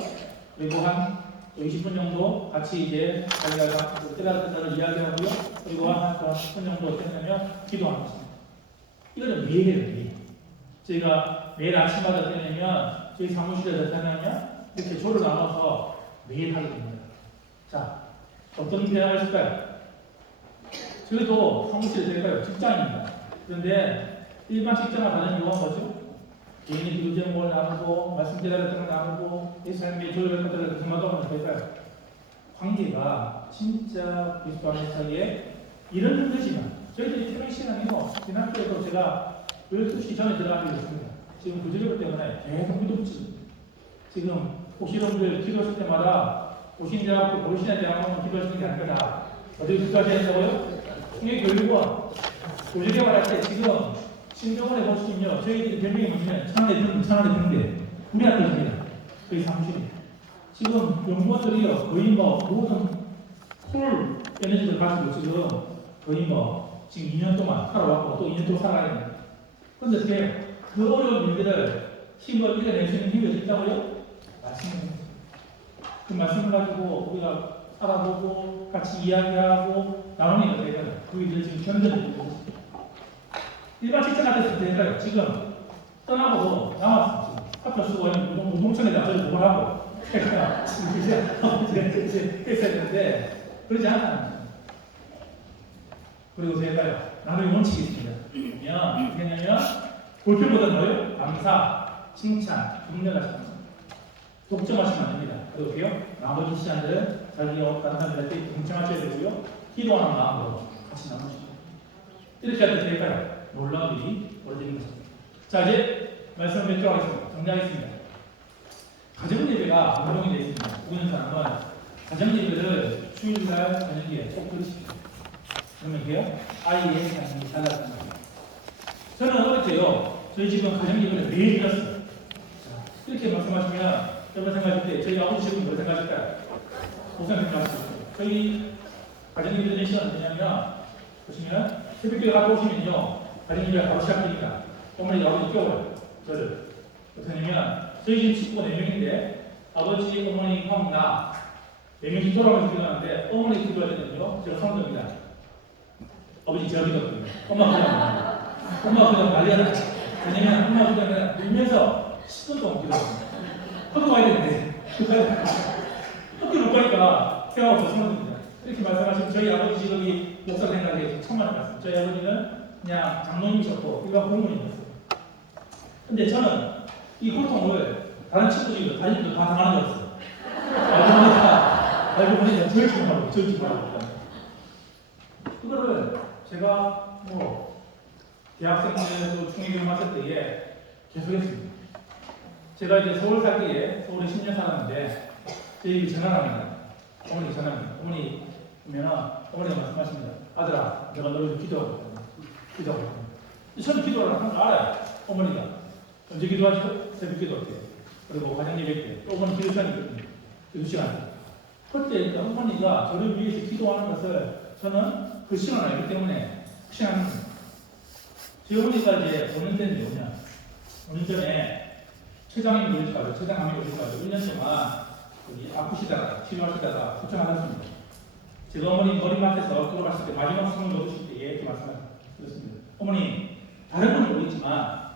그리고 한 20분 정도 같이 이제 자기가 때라는 이야기하고요. 그리고 한 10분 정도 되면 기도하는 것입니다. 이거는 매일 해요, 매일. 저희가 매일 아침마다 되면 저희 사무실에서 되면 이렇게 조를 나눠서 매일 하게 됩니다. 자, 어떤 변화가 있을까요? 저희도 사무실에 될까요? 직장입니다. 그런데 일반 직장을 가는 이유가 뭐죠? 개인의 기도 제목을 나누고 말씀 기다렸던 걸 나누고 내 삶의 조율할 것들을 생각하면 될까요? 관계가 진짜 그리스도 안에서의 이런 힘들지만 저희들이 퇴근 시간이고 지난 주에도 제가 12시 전에 들어가게 됐습니다. 지금 구조력 때문에 계속 기도 붙입니다. 지금 오시는분들 기도하실 때마다 오신대학교 보시는 대학원 기도하시는 게 아니라 어디 기도하셔야 된다고요? 총회교육원 구조력을 할 때 지금 신병원에 보시면요, 저희들이 별명이 뭐냐면 천안의 등대 우리한테 줍니다. 저희 사무실이 지금 연구원들이요 거의 뭐 모든 콜 에너지를 가지고 지금 거의 뭐 지금 2년 동안 살아왔고 또 2년 또 살아야 됩니다. 그런데 어떻게 그 어려운 일들을 힘을 이겨낼 수 있는 힘이 있다고요? 말씀해 주세요. 그 말씀을 가지고 우리가 알아보고 같이 이야기하고 나누니까 되잖아요. 그게 이제 지금 견뎌내고 있는 것입니다. 일반 직장 같았을 때가요. 지금 떠나고도 남았어. 지금 학교 쓰고 운동청에다 저를 보관하고 이제 했어야 되는데 그러지 않았다는 거죠. 그리고 제가요. 나누의 원칙이 있습니다. 그러면 어떻게 하냐면 골표보다 뭐예요? 감사, 칭찬, 격려가 있습니다. 독점하시면 안 됩니다. 그러고요. 나머지 시간들은 자기 다른 사람들한테 동참하셔야 되고요. 기도하는 마음으로 같이 나누시면 됩니다. 이렇게 할 때 될까요? 놀라운 일이 벌어지는 것입니다. 자, 이제 말씀을 맺도록 하겠습니다. 정리하겠습니다. 가정예배가 운동이 되어 있습니다. 우는 사람은 가정예배를 주일날 저녁에 꼭 들으십니다. 그러면 이게요, 아이의 삶이 달라지는 겁니다. 저는 어릴 때요, 저희 집은 가정예배를 매일 드렸어요. 이렇게 말씀하시면 여러분 생각할 때 저희 아버지 지금 뭘 생각할까요? 무슨 생각하시죠? 저희 가정예배 드리는 시간은 뭐냐면 보시면 새벽에 가서 오시면요 가정예배가 바로 시작됩니다. 어머니가 아버지 깨워요. 저를 어떻게 하냐면 저희 지금 식구가 4명인데 아버지, 어머니, 형, 나 4명씩 돌아가면서 기도하는데 어머니 기도할 때는요 제가 성도입니다. 아버지 제가 기도하거든요. 엄마 그냥 난리가 나요. 왜냐면 엄마 그냥 울면서 10분 동안 기도합니다. 학교 가야 되는데 학교 못 가니까 태어나고 죄송합니다. 이렇게 말씀하시면 저희 아버지 직업이 목사 생각에 천만의 말씀. 저희 아버지는 그냥 장로님이셨고 일반 공무원이셨어요. 근데 저는 이 고통을 다른 친구들도 다른 분도 다 당하는 줄 알았어요. 알고 보니까 저희 친구하고 저희 친구하고 그거를 제가 뭐 대학생들도 중위교육 하실 때에 계속했습니다. 제가 이제 서울 살 때에 서울에 10년 살았는데 저희 집에 전화를 합니다. 어머니 전화합니다. 어머니 보면은 어머니가 말씀하십니다. 아들아, 내가 너를 위해서 기도하고 있다. 저는 기도를 하는 걸 알아요. 어머니가 언제 기도하시죠? 새벽 기도할 때. 그리고 가정 예배 때. 또 어머니 기도 시간이 있거든요. 기도 시간. 그때 어머니가 저를 위해서 기도하는 것을 저는 그 시간을 알기 때문에 혹시나 저희 어머니가 이제 5년 됐는데 5년 전에 췌장암이 걸리셔가지고 췌장암이 걸리셔가지고 1년 동안 아프시다가 치료하시다가 초청하셨습니다. 제가 어머니 머리맡에서 돌아가실 때 마지막 숨을 넣으실 때에 이렇게 말씀드렸습니다. 어머니 다른 분은 모르겠지만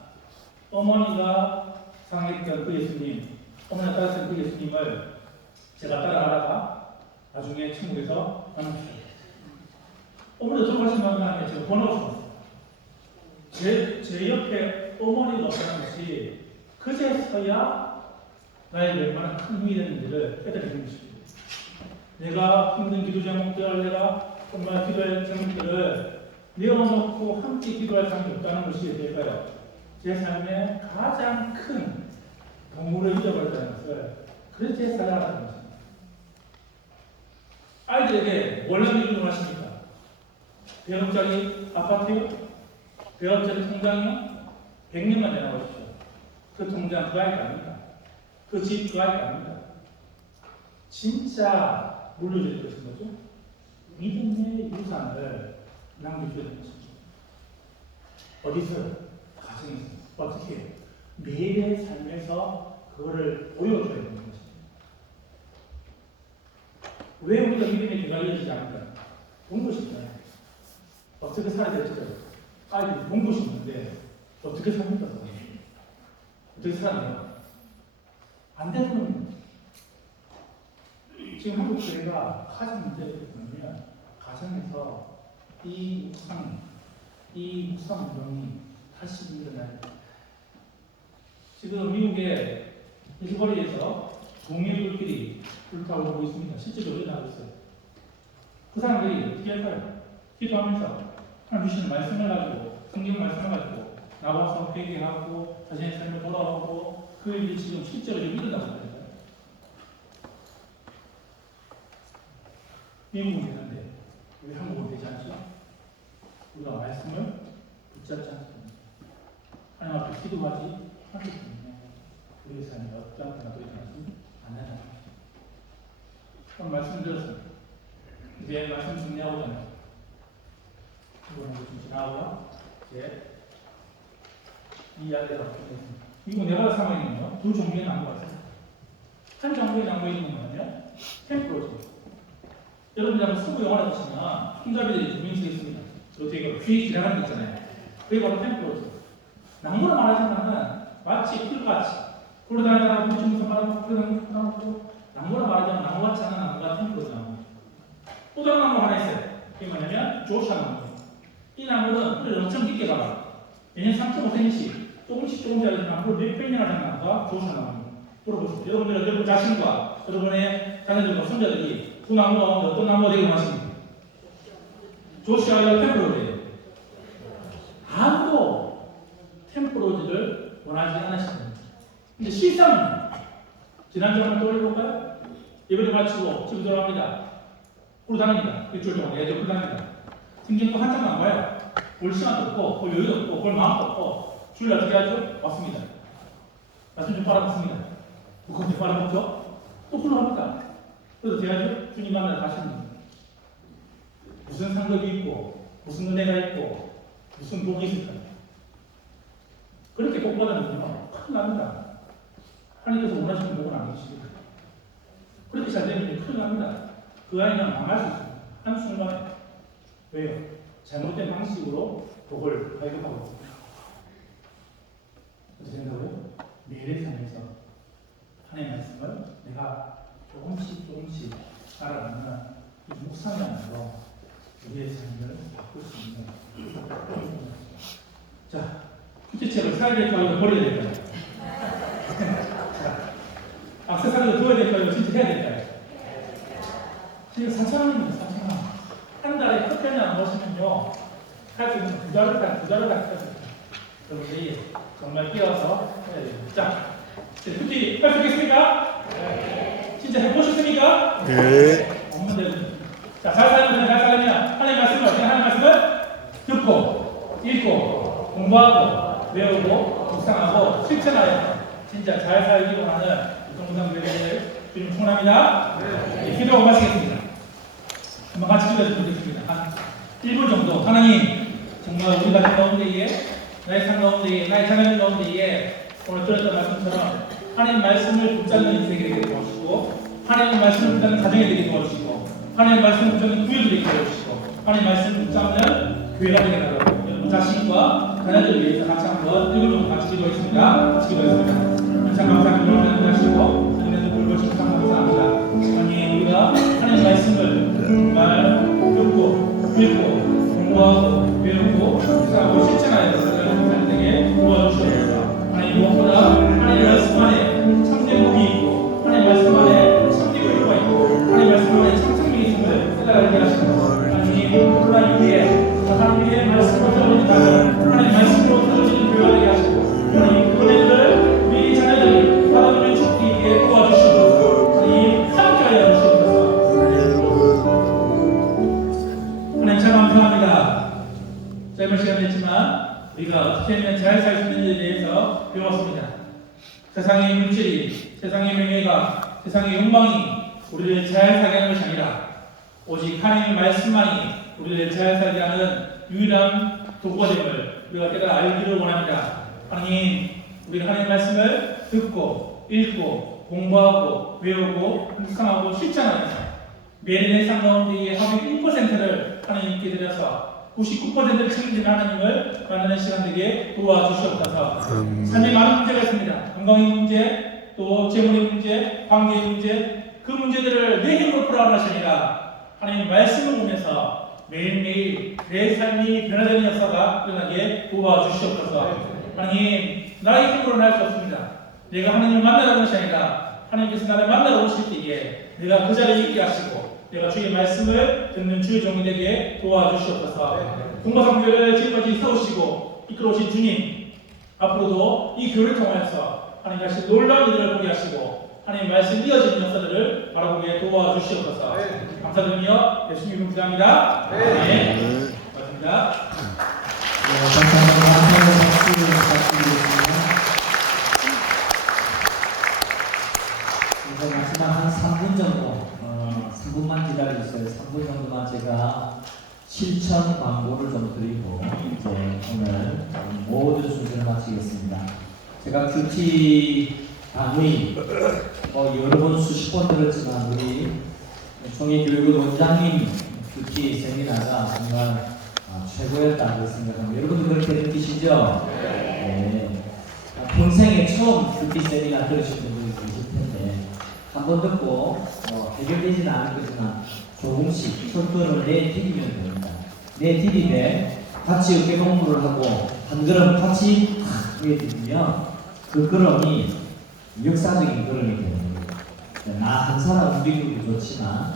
어머니가 사랑했던 그 예수님, 어머니가 따랐던 그 예수님을 제가 따라가다가 나중에 천국에서 만났어요. 어머니가 돌아가신 마음에 제가 번호를 줬어요. 제 옆에 어머니가 없다는 것이 그제서야 나에게 얼마나 큰 힘이 되는지를 깨닫게 된 것입니다. 내가 힘든 기도 제목들, 내가 정말 기도할 제목들을 내어놓고 함께 기도할 사람이 없다는 것이 될까요? 제 삶의 가장 큰 동물을 잃어버렸다는 것을 그렇게 살아가는 것입니다. 아이들에게 원하는 일을 원하십니까? 100억짜리 아파트요? 100억짜리 통장이요? 100년만 내놔보십시오. 그 통장 그 아이가 아닙니다. 그 집 그 아이가 아닙니다. 진짜 물려줘야 될 것인 거죠. 믿음의 유산을 남겨줘야 되는 것입니다. 어디서? 가정에서. 어떻게? 매일의 삶에서 그거를 보여줘야 되는 것입니다. 왜 우리가 믿음의 기가 이어지지 않을까? 본 것입니다. 어떻게 살아야 될지도 아이들이 본 것이 있는데 어떻게 삽니까? 어떻게 살아요? 안 되는 겁니다. 지금 한국 교회가 가장 문제가 뭐냐면 가정에서 이 묵상 운동이 다시 일어나야 됩니다. 지금 미국의 일거리에서 동일불길이 불타오르고 있습니다. 실제로 일어나고 있어요. 그 사람들이 어떻게 할까요? 기도하면서 하나님 주시는 말씀을 가지고 성경 말씀을 가지고 나와서 회개하고 자신의 삶을 돌아오고 그 일이 지금 실제로 좀 일어나고 있다니까요. 미국은 되는데 왜 한국은 되지 않죠? 우리가 말씀을 붙잡지 않습니다. 하나님 앞에 기도하지 않기 때문에 우리의 삶이 어떠한 변화도 일어나지 않는다는 것입니다. 그럼 말씀드렸습니다. 이제 말씀 정리하고자면 이거는 좀 지나고요. 이제 이 이야기를 끝냈습니다. 미국 네바다 상황에는요 두 종류의 나무가 있습니다. 한 종류의 나무에 있는 거는요 템프로죠. 여러분들 한번 서구 영화를 보시면 손잡이들이 두 명씩 있습니다. 어떻게 휘 지나가는 게 있잖아요. 그게 바로 템프로죠. 낭보로 말하자면 마치 풀같이 굴러다니다가 부딪히면서 말하고 굴러다니고 낭보로 말하자면 나무같이 하는 나무가 템프로죠. 또 다른 나무 하나 있어요. 그게 뭐냐면 조샤 나무. 이 나무는 풀을 엄청 깊게 가요. 매년 3.5cm씩 조금씩 자라는 풀을 몇백 년을 자라는 나무가 조샤 나무. 물어보세요. 여러분 자신과 여러분의 자녀들과 손자들이 두 나무 가운데 어떤 나무가 되고 하십니까? 조시아가 템프로즈예요. 아무도 템프로즈를 원하지 않으십니다. 근데 실상은 지난주 한번 떠올려볼까요? 예배를 마치고 집에 돌아갑니다. 굴다닙니다. 일주일 동안 애들 굴다닙니다. 성경도 한참 안 봐요. 볼 시간도 없고, 볼 여유도 없고, 볼 마음도 없고, 주일 어떻게 하죠? 왔습니다. 말씀 좀 빨아먹습니다. 그거 좀 빨아먹죠? 또 굴러갑니다. 그래서 어떻게 하죠? 주님 만나러 가시는 거예요. 무슨 상급이 있고, 무슨 은혜가 있고, 무슨 복이 있을까요? 그렇게 복 받으면요, 큰일 납니다. 하나님께서 원하시는 복은 안 계십니다. 그렇게 잘 되면 큰일 납니다. 그 아이는 망할 수 있습니다. 한순간에. 왜요? 잘못된 방식으로 복을 발급하고 있습니다. 어떻게 생각해요? 매일의 삶에서 하나님의 말씀을 내가 조금씩 따라가면 묵상하면서 우리의 삶을 바꿀 수 있는 자, 휴지책을 사야 될까요? 버려야 될까요? 액세서리도 둬야 될까요? 진짜 해야 될까요? 지금 4,000원입니다. 4,000원. 한 달에 커피 한잔 마시면요, 할 수 있는 부자를 할 수 있어요. 여러분들이 정말 끼어서 해야 됩니다. 자, 휴지 할 수 있겠습니까? 네. 진짜 해보셨습니까? 네. 없는데. 자, 잘 살면 하나님의 말씀을 하나님의 말씀을 듣고 읽고 공부하고 외우고 묵상하고 실천하여 진짜 잘 살기로 하는 동상 교회를 주님 축원합니다. 네, 기도하고 마치겠습니다. 한번 같이 기도해서 드리겠습니다. 한 1분 정도. 하나님, 정말 우리 같은 가운데에 나의 삶 가운데에 나의 자녀들 가운데에 오늘 들었던 말씀처럼 하나님 말씀을 붙잡는 인생이 되게 도와주시고 하나님 말씀을 붙잡는 가정이 되게 도와주시고 하나님 말씀을 붙잡는 구역이 되게 도와주시고 하나님 말씀을 붙잡는 교회가 되게 도와주시고 여러분 자신과 자녀들을 위해서 같이 한번 1분 정도 같이 기도하겠습니다. 같이 기도하겠습니다. 항상 감사합니다. 여러분 하시고 자녀들 돌보시고 참 감사합니다. 하나님 우리가 하나님 말씀을 정말 듣고 읽고 공부하고 배우고 묵상하고 실천하여 여러분 되게 도와주시옵소서. 하나님 무엇보다 하나님 말씀 안에 참된 복이 있고 하나님 말씀 안에 참된 의미가 있고 하나님 말씀 안에 참 생명이 있음을 깨달게 하시고 하나님 혼란 위에 하나님의 말씀으로 들어지는 가정 하나님 말씀으로 들어지는 교회가 되게 하시고 하나님 그 은혜를 우리 자녀들이 받아들이는 축복이 있게 도와주시옵소서. 하나님 함께하여 주시옵소서. 하나님 참 감사합니다. 짧은 시간 됐지만 우리가 어떻게 하면 잘 살 수 있는지에 대해서 배웠습니다. 세상의 물질이, 세상의 명예가, 세상의 욕망이 우리를 잘 살게 하는 것이 아니라 오직 하나님의 말씀만이 우리를 잘 살게 하는 유일한 도구가 됨을 우리가 깨달아 알기를 원합니다. 하나님, 우리가 하나님의 말씀을 듣고 읽고 공부하고 외우고 묵상하고 실천하면서 매일의 삶 가운데의 합의 1%를 하나님께 드려서 99%를 책임지는 하나님을 만나는 시간 되게 도와주시옵소서. 삶에 많은 문제가 있습니다. 건강의 문제, 또 재물의 문제, 관계의 문제, 그 문제들을 내 힘으로 풀어가는 것이 아니라 하나님 말씀을 보면서 매일매일 내 삶이 변화되는 역사가 일어나게 도와주시옵소서. 하나님, 나의 힘으로는 할 수 없습니다. 내가 하나님을 만나는 것이 아니라 하나님께서 나를 만나러 오실 때에 내가 그 자리에 있게 하시고 내가 주의 말씀을 듣는 주의 종이 되게 도와주시옵소서. 동서성교회를 지금까지 세우시고 이끌어오신 주님, 앞으로도 이 교회를 통하여서 하나님 다시 놀라운 일을 보게 하시고 하나님 말씀 이어지는 역사들을 바라보게 도와주시옵소서. 감사드리며 예수님 이름으로 기도합니다. 네. 고맙습니다. 이제 마지막 한 3분 정도, 3분만 기다려주세요. 3분 정도만 제가 실천 광고를 좀 드리고 이제 오늘 모든 순서를 마치겠습니다. 제가 큐티 당의 여러 번 수십 번 들었지만 우리 총회교육원 원장님 큐티 세미나가 정말 최고였다고 생각합니다. 여러분도 그렇게 느끼시죠? 네. 평생에 처음 큐티 세미나 들으신 분들이 계실 텐데 한 번 듣고 해결되지는 않을 거지만 조금씩 철도를 내디디면 됩니다. 내디디에 같이 어깨 동무를 하고 한 걸음 같이 내디디면 그 걸음이 역사적인 걸음이 되는 겁니다. 나 한 사람 움직이기도 좋지만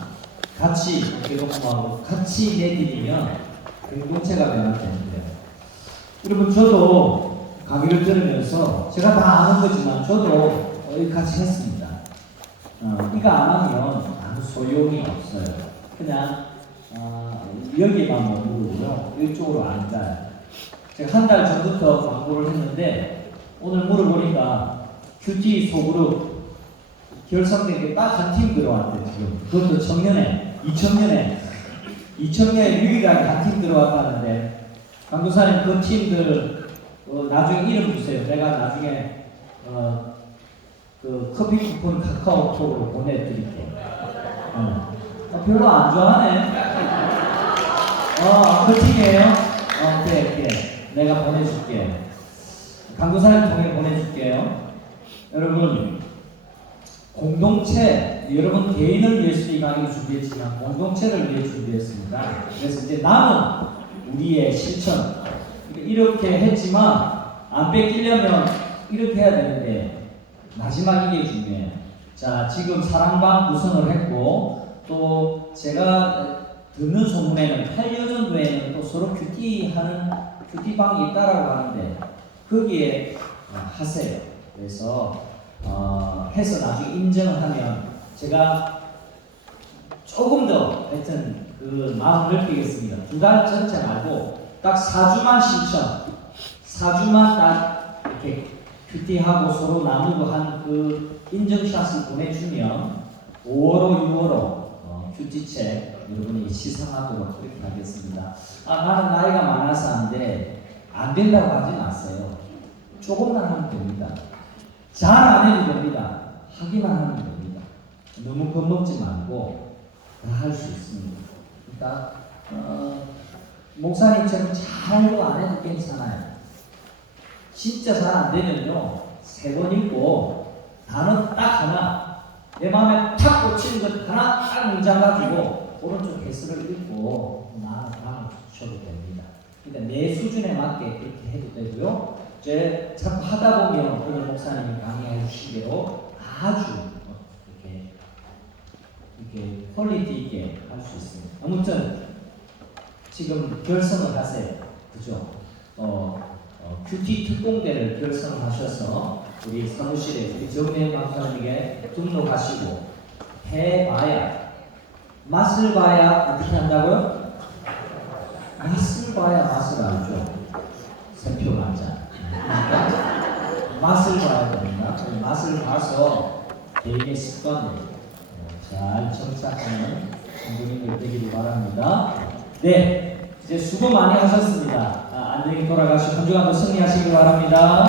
같이 어깨 동무하고 같이 내디디면 공동체가 변화되는데요. 여러분 저도 강의를 들으면서 제가 다 아는 거지만 저도 같이 했습니다. 이거 안 하면 아무 소용이 없어요. 그냥 여기만 머무르고요. 이쪽으로 안 가요. 제가 한 달 전부터 광고를 했는데 오늘 물어보니까 큐티 소그룹 결성된 게 딱 한 팀 들어왔대요. 지금 그것도 청년에 2000년에 유일하게 한 팀 들어왔다는데 강도사님 그 팀들 나중에 이름 주세요. 내가 나중에 그 커피 쿠폰 카카오톡으로 보내드릴게요. 별로 안 좋아하네. 그 팀이에요? 오케이. 내가 보내줄게. 강도사님 통해 보내줄게요. 여러분, 공동체, 여러분 개인을 위해서 이 강의를 준비했지만 공동체를 위해 준비했습니다. 그래서 이제 남은 우리의 실천. 이렇게 했지만 안 뺏기려면 이렇게 해야 되는데 마지막 이게 중요해요. 자, 지금 사랑방 구성을 했고 또 제가 듣는 소문에는 8년 전도에는 또 서로 큐티방이 있다라고 하는데 거기에 하세요. 그래서 해서 나중에 인정을 하면 제가 조금 더 하여튼 그 마음을 넓히겠습니다. 2달 전체 말고 딱 4주만 신청, 4주만 딱 이렇게 큐티하고 서로 나누고 한 그 인증샷을 보내주면 5월호, 6월호 큐티책 여러분이 시상하도록 그렇게 하겠습니다. 나는 나이가 많아서 안 돼. 안 된다고 하지 마세요. 조금만 하면 됩니다. 잘 안 해도 됩니다. 하기만 하면 됩니다. 너무 겁먹지 말고 다 할 수 있습니다. 그러니까 목사님처럼 잘도 안 해도 괜찮아요. 진짜 잘 안 되면요 3번 읽고 단어 딱 하나 내 마음에 탁 꽂히는 것 하나 딱 문장 가지고 오른쪽 개수를 읽고 나는 쳐도 됩니다. 그러니까 내 수준에 맞게 그렇게 해도 되고요. 이제 자꾸 하다 보면 오늘 목사님이 강의해 주신 대로 아주 이렇게 퀄리티 있게 할 수 있습니다. 아무튼 지금 결성을 하세요. 그죠? 큐티 특공대를 결성하셔서 우리 사무실에 우리 정례 강사님에게 등록하시고 해봐야 맛을 봐야 어떻게 한다고요? 맛을 봐야 맛을 알죠. 세표 만자. 맛을 봐야 됩니다. 맛을 봐서 개인의 습관을 잘 정착하는 성도님들 되기를 바랍니다. 네, 이제 수고 많이 하셨습니다. 안녕히 돌아가시고 한 주간도 승리하시기 바랍니다.